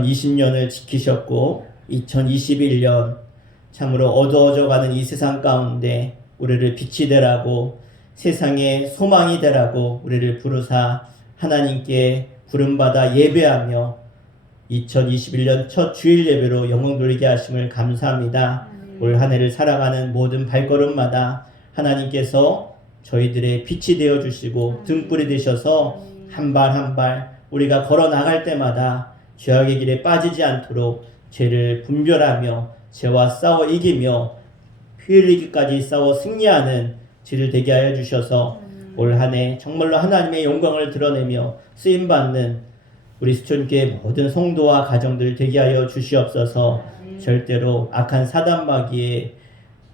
2020년을 지키셨고 2021년 참으로 어두워져가는 이 세상 가운데 우리를 빛이 되라고 세상의 소망이 되라고 우리를 부르사 하나님께 부름받아 예배하며 2021년 첫 주일 예배로 영광 돌리게 하심을 감사합니다. 올 한 해를 살아가는 모든 발걸음마다 하나님께서 저희들의 빛이 되어 주시고 등불이 되셔서 한 발 한 발 우리가 걸어 나갈 때마다 죄악의 길에 빠지지 않도록 죄를 분별하며 죄와 싸워 이기며 피 흘리기까지 싸워 승리하는 죄를 되게 하여 주셔서 올 한 해 정말로 하나님의 영광을 드러내며 쓰임받는 우리 수천교회 모든 성도와 가정들 되게 하여 주시옵소서. 절대로 악한 사단 마귀의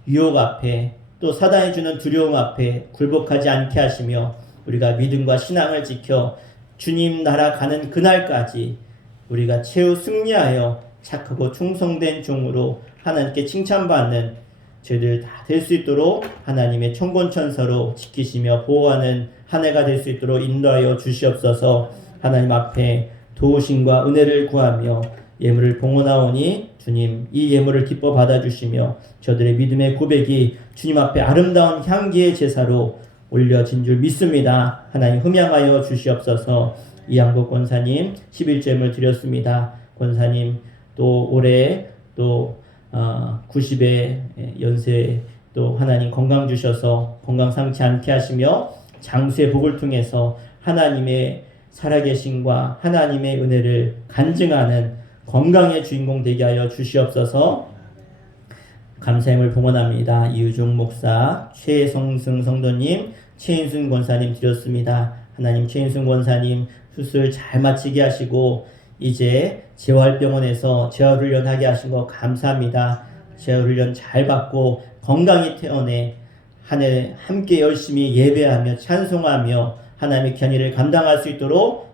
유혹 앞에 또 사단이 주는 두려움 앞에 굴복하지 않게 하시며 우리가 믿음과 신앙을 지켜 주님 나라 가는 그날까지 우리가 최후 승리하여 착하고 충성된 종으로 하나님께 칭찬받는 저희들 다 될 수 있도록 하나님의 천군천사로 지키시며 보호하는 한 해가 될 수 있도록 인도하여 주시옵소서. 하나님 앞에 도우심과 은혜를 구하며 예물을 봉헌하오니 주님 이 예물을 기뻐 받아주시며 저들의 믿음의 고백이 주님 앞에 아름다운 향기의 제사로 올려진 줄 믿습니다. 하나님 흠양하여 주시옵소서. 이양복 권사님 11제물 드렸습니다. 권사님 또 올해 또 90의 연세 또 하나님 건강 주셔서 건강 상치 않게 하시며 장수의 복을 통해서 하나님의 살아계심과 하나님의 은혜를 간증하는 건강의 주인공 되게 하여 주시옵소서. 감사함을 봉헌합니다. 이유종 목사, 최성승 성도님, 최인순 권사님 드렸습니다. 하나님 최인순 권사님 수술 잘 마치게 하시고 이제 재활병원에서 재활훈련하게 하신 거 감사합니다. 재활훈련 잘 받고 건강히 태어내 한 해 함께 열심히 예배하며 찬송하며 하나님의 견의를 감당할 수 있도록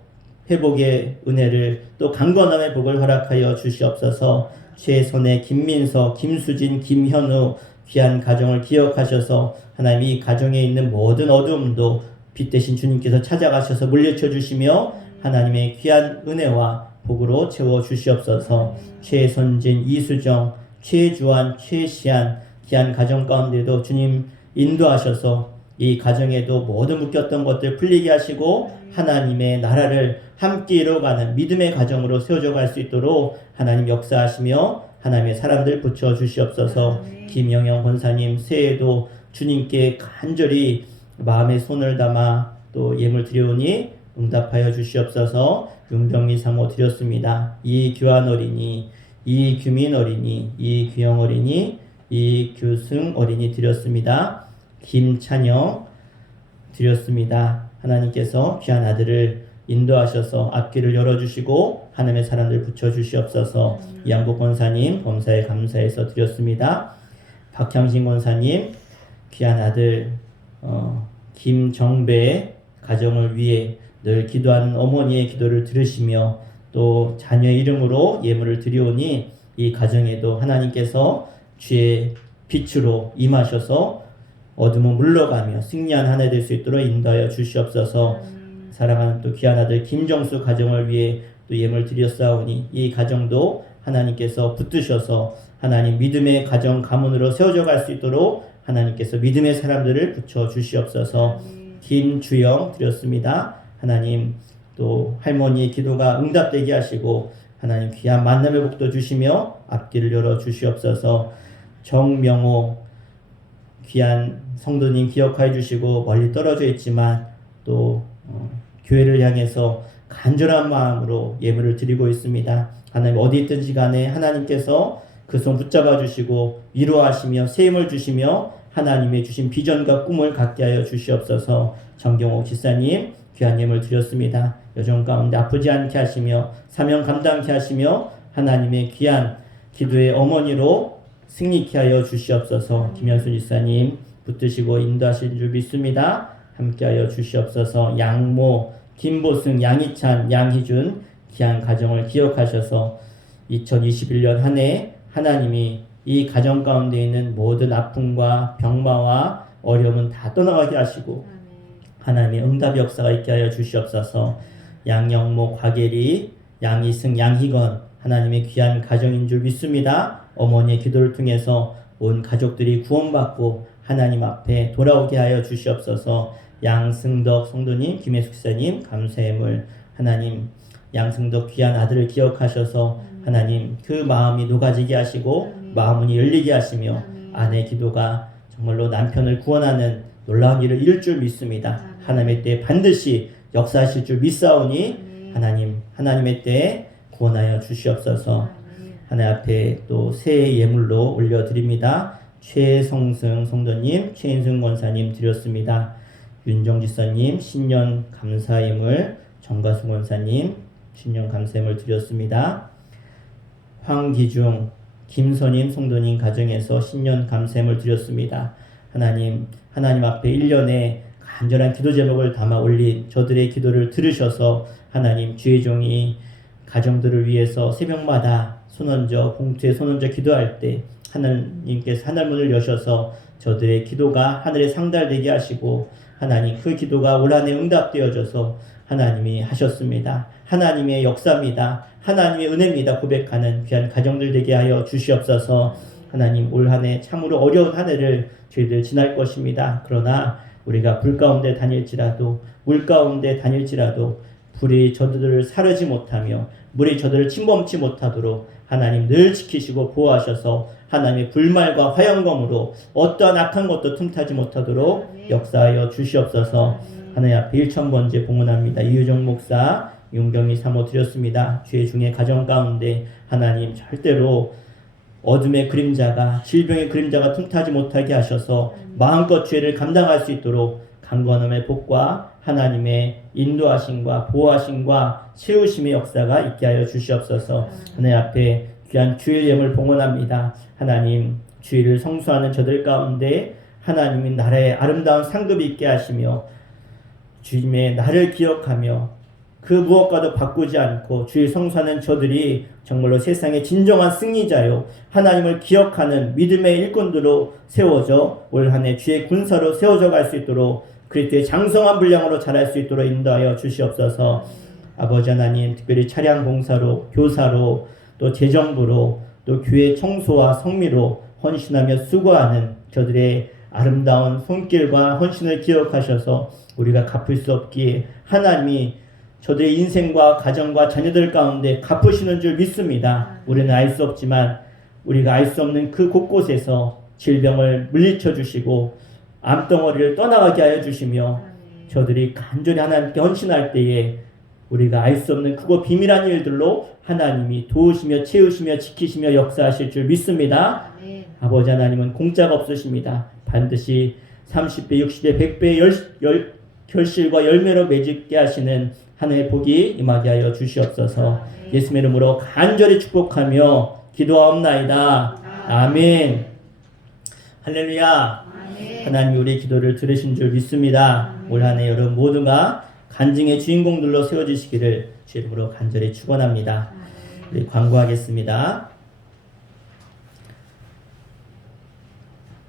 회복의 은혜를 또 강건함의 복을 허락하여 주시옵소서. 최선의 김민서, 김수진, 김현우 귀한 가정을 기억하셔서 하나님 이 가정에 있는 모든 어두움도 빛 대신 주님께서 찾아가셔서 물리쳐 주시며 하나님의 귀한 은혜와 복으로 채워 주시옵소서. 최선진, 이수정, 최주환, 최시안 귀한 가정 가운데도 주님 인도하셔서 이 가정에도 모든 묶였던 것들 풀리게 하시고 하나님의 나라를 함께 이뤄가는 믿음의 가정으로 세워져 갈 수 있도록 하나님 역사하시며 하나님의 사람들 붙여 주시옵소서. 김영영 권사님 새해에도 주님께 간절히 마음의 손을 담아 또 예물 드려오니 응답하여 주시옵소서. 윤병미 사모 드렸습니다. 이규환 어린이, 이규민 어린이, 이규영 어린이, 이규승 어린이 드렸습니다. 김찬영 드렸습니다. 하나님께서 귀한 아들을 인도하셔서 앞길을 열어주시고 하나님의 사람들 붙여주시옵소서. 이양복 권사님 범사에 감사해서 드렸습니다. 박향신 권사님 귀한 아들 김정배 가정을 위해 늘 기도하는 어머니의 기도를 들으시며 또 자녀의 이름으로 예물을 드리오니 이 가정에도 하나님께서 주의 빛으로 임하셔서 어둠은 물러가며 승리한 한 해 될 수 있도록 인도하여 주시옵소서. 사랑하는 또 귀한 아들 김정수 가정을 위해 또 예물 드렸사오니 이 가정도 하나님께서 붙드셔서 하나님 믿음의 가정 가문으로 세워져 갈 수 있도록 하나님께서 믿음의 사람들을 붙여 주시옵소서. 김주영 드렸습니다. 하나님 또 할머니의 기도가 응답되게 하시고 하나님 귀한 만남의 복도 주시며 앞길을 열어 주시옵소서. 정명호 귀한 성도님 기억하여 주시고 멀리 떨어져 있지만 또 교회를 향해서 간절한 마음으로 예물을 드리고 있습니다. 하나님 어디 있든지 간에 하나님께서 그 손 붙잡아 주시고 위로하시며 세임을 주시며 하나님의 주신 비전과 꿈을 갖게 하여 주시옵소서. 정경옥 지사님 귀한 예물 드렸습니다. 여정 가운데 아프지 않게 하시며 사명 감당케 하시며 하나님의 귀한 기도의 어머니로 승리케 하여 주시옵소서. 김현순 지사님 붙드시고 인도하신 줄 믿습니다. 함께하여 주시옵소서. 양모, 김보승, 양희찬, 양희준 귀한 가정을 기억하셔서 2021년 한 해 하나님이 이 가정 가운데 있는 모든 아픔과 병마와 어려움은 다 떠나가게 하시고 하나님의 응답 역사가 있게 하여 주시옵소서. 양영모, 곽예리, 양희승, 양희건 하나님의 귀한 가정인 줄 믿습니다. 어머니의 기도를 통해서 온 가족들이 구원받고 하나님 앞에 돌아오게 하여 주시옵소서. 양승덕 성도님, 김혜숙 기사님 감사함을 하나님 양승덕 귀한 아들을 기억하셔서 하나님 그 마음이 녹아지게 하시고 마음문이 열리게 하시며 아내의 기도가 정말로 남편을 구원하는 놀라운 일을 이룰 줄 믿습니다. 하나님의 때에 반드시 역사하실 줄 믿사오니 하나님의 때에 구원하여 주시옵소서. 하나님 앞에 또 새 예물로 올려드립니다. 최성승 성도님, 최인승 권사님 드렸습니다. 윤정지사님 신년 감사예물, 정가수 권사님 신년 감사예물 드렸습니다. 황기중, 김선임 성도님 가정에서 신년 감사예물 드렸습니다. 하나님 앞에 1년에 간절한 기도 제목을 담아 올린 저들의 기도를 들으셔서 하나님 주의 종이 가정들을 위해서 새벽마다 봉투에 손 얹어 기도할 때 하나님께서 하늘문을 여셔서 저들의 기도가 하늘에 상달되게 하시고 하나님 그 기도가 올 한해 응답되어져서 하나님이 하셨습니다. 하나님의 역사입니다. 하나님의 은혜입니다. 고백하는 귀한 가정들 되게 하여 주시옵소서. 하나님 올 한해 참으로 어려운 한 해를 저희들 지날 것입니다. 그러나 우리가 불 가운데 다닐지라도 물 가운데 다닐지라도 불이 저들을 사르지 못하며 물이 저들을 침범치 못하도록 하나님 늘 지키시고 보호하셔서 하나님의 불말과 화영검으로 어떠한 악한 것도 틈타지 못하도록 역사하여 주시옵소서. 하나님 앞에 1000번째 봉헌합니다. 이유정 목사, 윤경희 사모 드렸습니다. 주의 중에 가정 가운데 하나님 절대로 어둠의 그림자가 질병의 그림자가 틈타지 못하게 하셔서 마음껏 죄를 감당할 수 있도록 강건함의 복과 하나님의 인도하심과 보호하심과 세우심의 역사가 있게 하여 주시옵소서. 하나님 앞에 귀한 주일 예물 봉헌합니다. 하나님 주일을 성수하는 저들 가운데 하나님이 나라의 아름다운 상급이 있게 하시며 주님의 나를 기억하며 그 무엇과도 바꾸지 않고 주의 성수하는 저들이 정말로 세상의 진정한 승리자요 하나님을 기억하는 믿음의 일꾼들로 세워져 올 한해 주의 군사로 세워져 갈 수 있도록 그리스도의 장성한 분량으로 자랄 수 있도록 인도하여 주시옵소서. 아버지 하나님 특별히 차량 공사로 교사로 또 재정부로 또 교회 청소와 성미로 헌신하며 수고하는 저들의 아름다운 손길과 헌신을 기억하셔서 우리가 갚을 수 없기에 하나님이 저들의 인생과 가정과 자녀들 가운데 갚으시는 줄 믿습니다. 우리는 알 수 없지만 우리가 알 수 없는 그 곳곳에서 질병을 물리쳐 주시고 암덩어리를 떠나가게 하여 주시며 저들이 간절히 하나님께 헌신할 때에 우리가 알 수 없는 크고 비밀한 일들로 하나님이 도우시며 채우시며 지키시며 역사하실 줄 믿습니다. 아버지 하나님은 공짜가 없으십니다. 반드시 30배, 60배, 100배 결실과 열매로 맺게 하시는 하늘의 복이 임하게 하여 주시옵소서. 예수의 이름으로 간절히 축복하며 기도하옵나이다. 아멘. 할렐루야. 하나님 우리 기도를 들으신 줄 믿습니다. 올 한해 여러분 모두가 간증의 주인공들로 세워지시기를 주 이름으로 간절히 축원합니다. 우리 광고하겠습니다.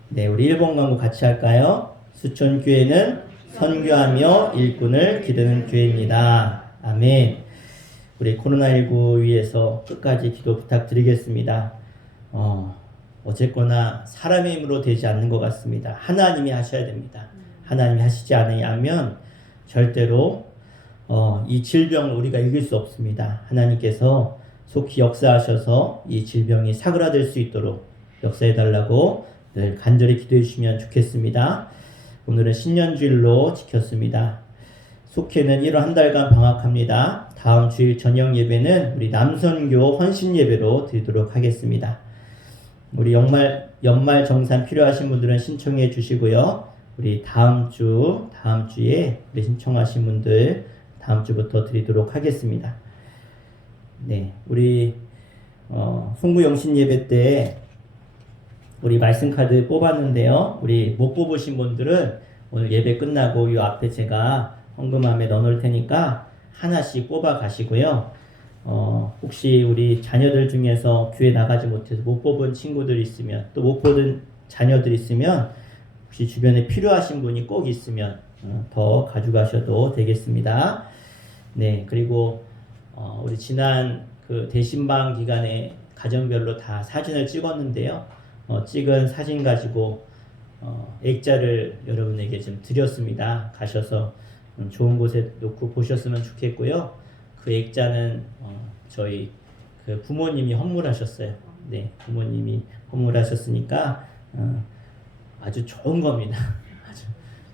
네, 우리 1번 광고 같이 할까요? 수촌교회는 선교하며 일꾼을 기르는 교회입니다. 아멘. 우리 코로나19 위해서 끝까지 기도 부탁드리겠습니다. 어쨌거나 사람의 힘으로 되지 않는 것 같습니다. 하나님이 하셔야 됩니다. 하나님이 하시지 않으면 절대로 이 질병을 우리가 이길 수 없습니다. 하나님께서 속히 역사하셔서 이 질병이 사그라들 수 있도록 역사해달라고 늘 간절히 기도해 주시면 좋겠습니다. 오늘은 신년주일로 지켰습니다. 속회는 1월 한 달간 방학합니다. 다음 주일 저녁 예배는 우리 남선교 헌신 예배로 드리도록 하겠습니다. 우리 연말 정산 필요하신 분들은 신청해 주시고요. 우리 다음 주에 우리 신청하신 분들 다음 주부터 드리도록 하겠습니다. 네, 우리 송구 영신 예배 때 우리 말씀 카드 뽑았는데요. 우리 못 뽑으신 분들은 오늘 예배 끝나고 이 앞에 제가 헌금함에 넣어놓을 테니까 하나씩 뽑아 가시고요. 혹시 우리 자녀들 중에서 교회 나가지 못해서 못 뽑은 친구들 있으면 또 못 뽑은 자녀들 있으면 혹시 주변에 필요하신 분이 꼭 있으면 더 가져가셔도 되겠습니다. 네, 그리고 우리 지난 그 대신방 기간에 가정별로 다 사진을 찍었는데요. 찍은 사진 가지고 액자를 여러분에게 좀 드렸습니다. 가셔서 좋은 곳에 놓고 보셨으면 좋겠고요. 그 액자는 저희 그 부모님이 헌물하셨어요. 네, 부모님이 헌물하셨으니까 아주 좋은 겁니다. 아주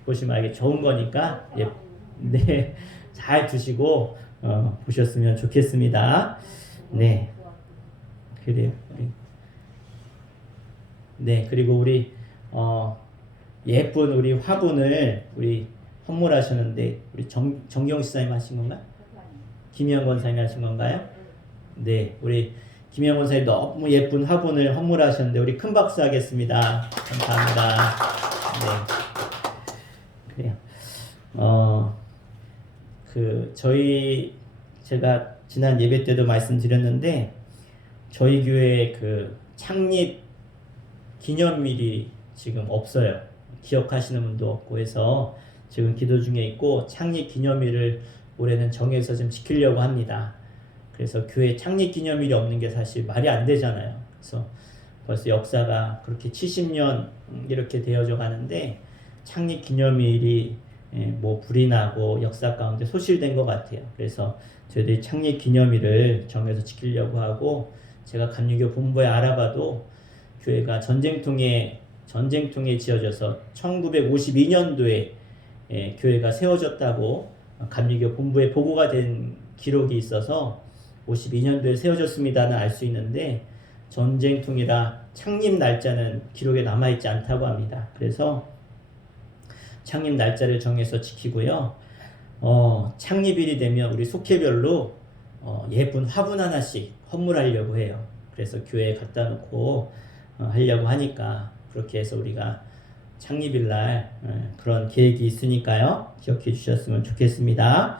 보시면 알게 좋은 거니까 네, 잘 두시고 보셨으면 좋겠습니다. 네, 그래요. 네, 그리고 우리 예쁜 우리 화분을 우리 헌물하셨는데 우리 정경 시사님 하신 건가요? 김영 권사님이 하신 건가요? 네, 우리 김영 권사님 너무 예쁜 화분을 헌물하셨는데 우리 큰 박수 하겠습니다. 감사합니다. 네, 그래요. 제가 지난 예배 때도 말씀드렸는데 저희 교회 그 창립 기념일이 지금 없어요. 기억하시는 분도 없고 해서 지금 기도 중에 있고 창립 기념일을 올해는 정해서 좀 지키려고 합니다. 그래서 교회 창립 기념일이 없는 게 사실 말이 안 되잖아요. 그래서 벌써 역사가 그렇게 70년 이렇게 되어져 가는데 창립 기념일이 뭐 불이 나고 역사 가운데 소실된 것 같아요. 그래서 저희들이 창립 기념일을 정해서 지키려고 하고 제가 감리교 본부에 알아봐도 교회가 전쟁통에 지어져서 1952년도에 교회가 세워졌다고 감리교 본부에 보고가 된 기록이 있어서 52년도에 세워졌습니다는 알 수 있는데 전쟁통이라 창립 날짜는 기록에 남아있지 않다고 합니다. 그래서 창립 날짜를 정해서 지키고요. 창립일이 되면 우리 속회별로 예쁜 화분 하나씩 헌물하려고 해요. 그래서 교회에 갖다 놓고 하려고 하니까 그렇게 해서 우리가 창립일 날 그런 계획이 있으니까요. 기억해 주셨으면 좋겠습니다.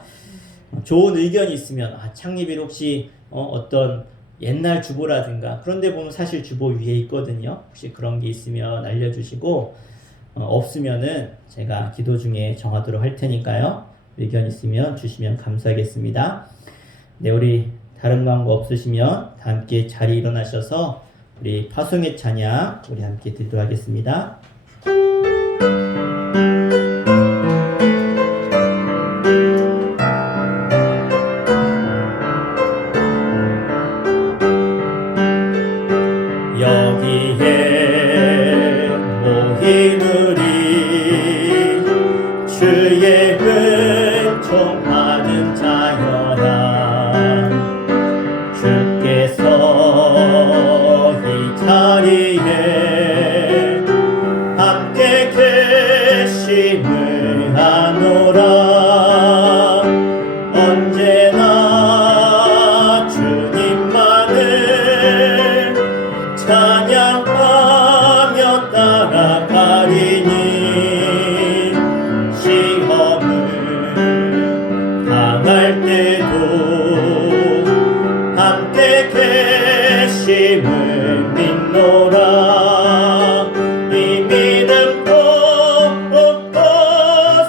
좋은 의견이 있으면 창립일 혹시 어떤 옛날 주보라든가 그런데 보면 사실 주보 위에 있거든요. 혹시 그런 게 있으면 알려주시고 없으면은 제가 기도 중에 정하도록 할 테니까요. 의견 있으면 주시면 감사하겠습니다. 네, 우리 다른 광고 없으시면 다 함께 자리 일어나셔서 우리 파송의 찬양 우리 함께 드리도록 하겠습니다. 여기에 모인 우리 주의 은총 받은 자여라 주께서 이 자리에 함께 계심을 아노라 언제나 주님만을 찬양하며 따라가리니 시험을 당할 때도 함께 계심을 믿노라 이 믿음 꼭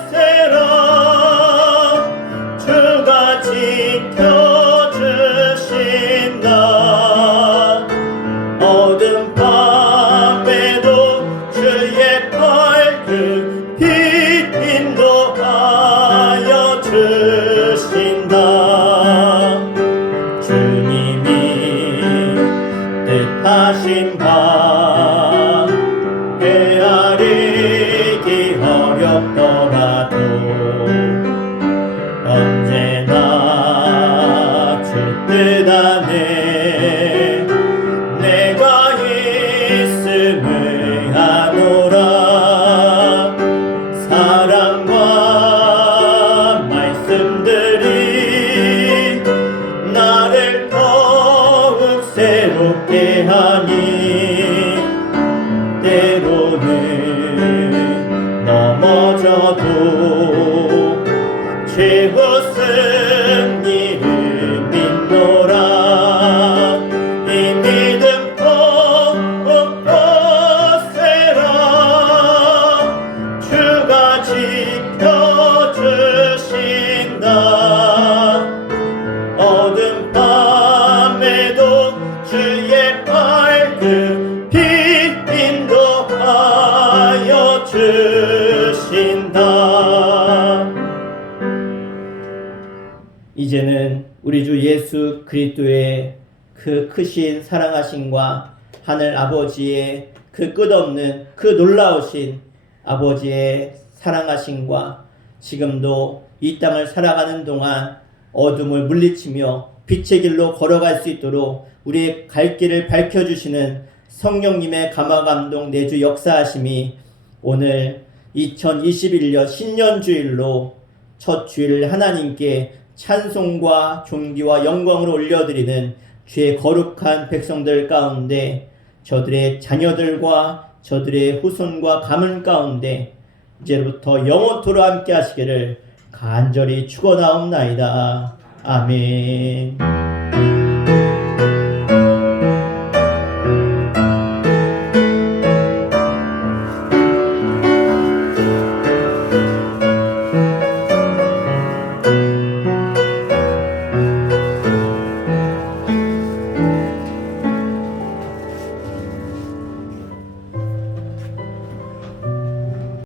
세라 주가 지켜주신다 어둠 밤에도 주의 밝은 빛 인도하여 주신다 주님이 뜻하신 바 헤아리기 어렵더라도 언제나 주 뜻 안에 내가 있음을 아노라 사랑과 말씀들이 나를 더욱 새롭게 하니 때로는 넘어져도 최후 승리를 믿노라 이 믿음 꼭 세라 주가 지켜주신다 어둠 밤 이제는 우리 주 예수 그리스도의 그 크신 사랑하심과 하늘 아버지의 그 끝없는 그 놀라우신 아버지의 사랑하심과 지금도 이 땅을 살아가는 동안 어둠을 물리치며 빛의 길로 걸어갈 수 있도록 우리의 갈 길을 밝혀주시는 성령님의 감화감동 내주 역사하심이 오늘 2021년 신년주일로 첫 주일을 하나님께 찬송과 존귀와 영광으로 올려드리는 주의 거룩한 백성들 가운데 저들의 자녀들과 저들의 후손과 가문 가운데 이제부터 영원토록 함께 하시기를 간절히 축원하옵나이다. 아멘.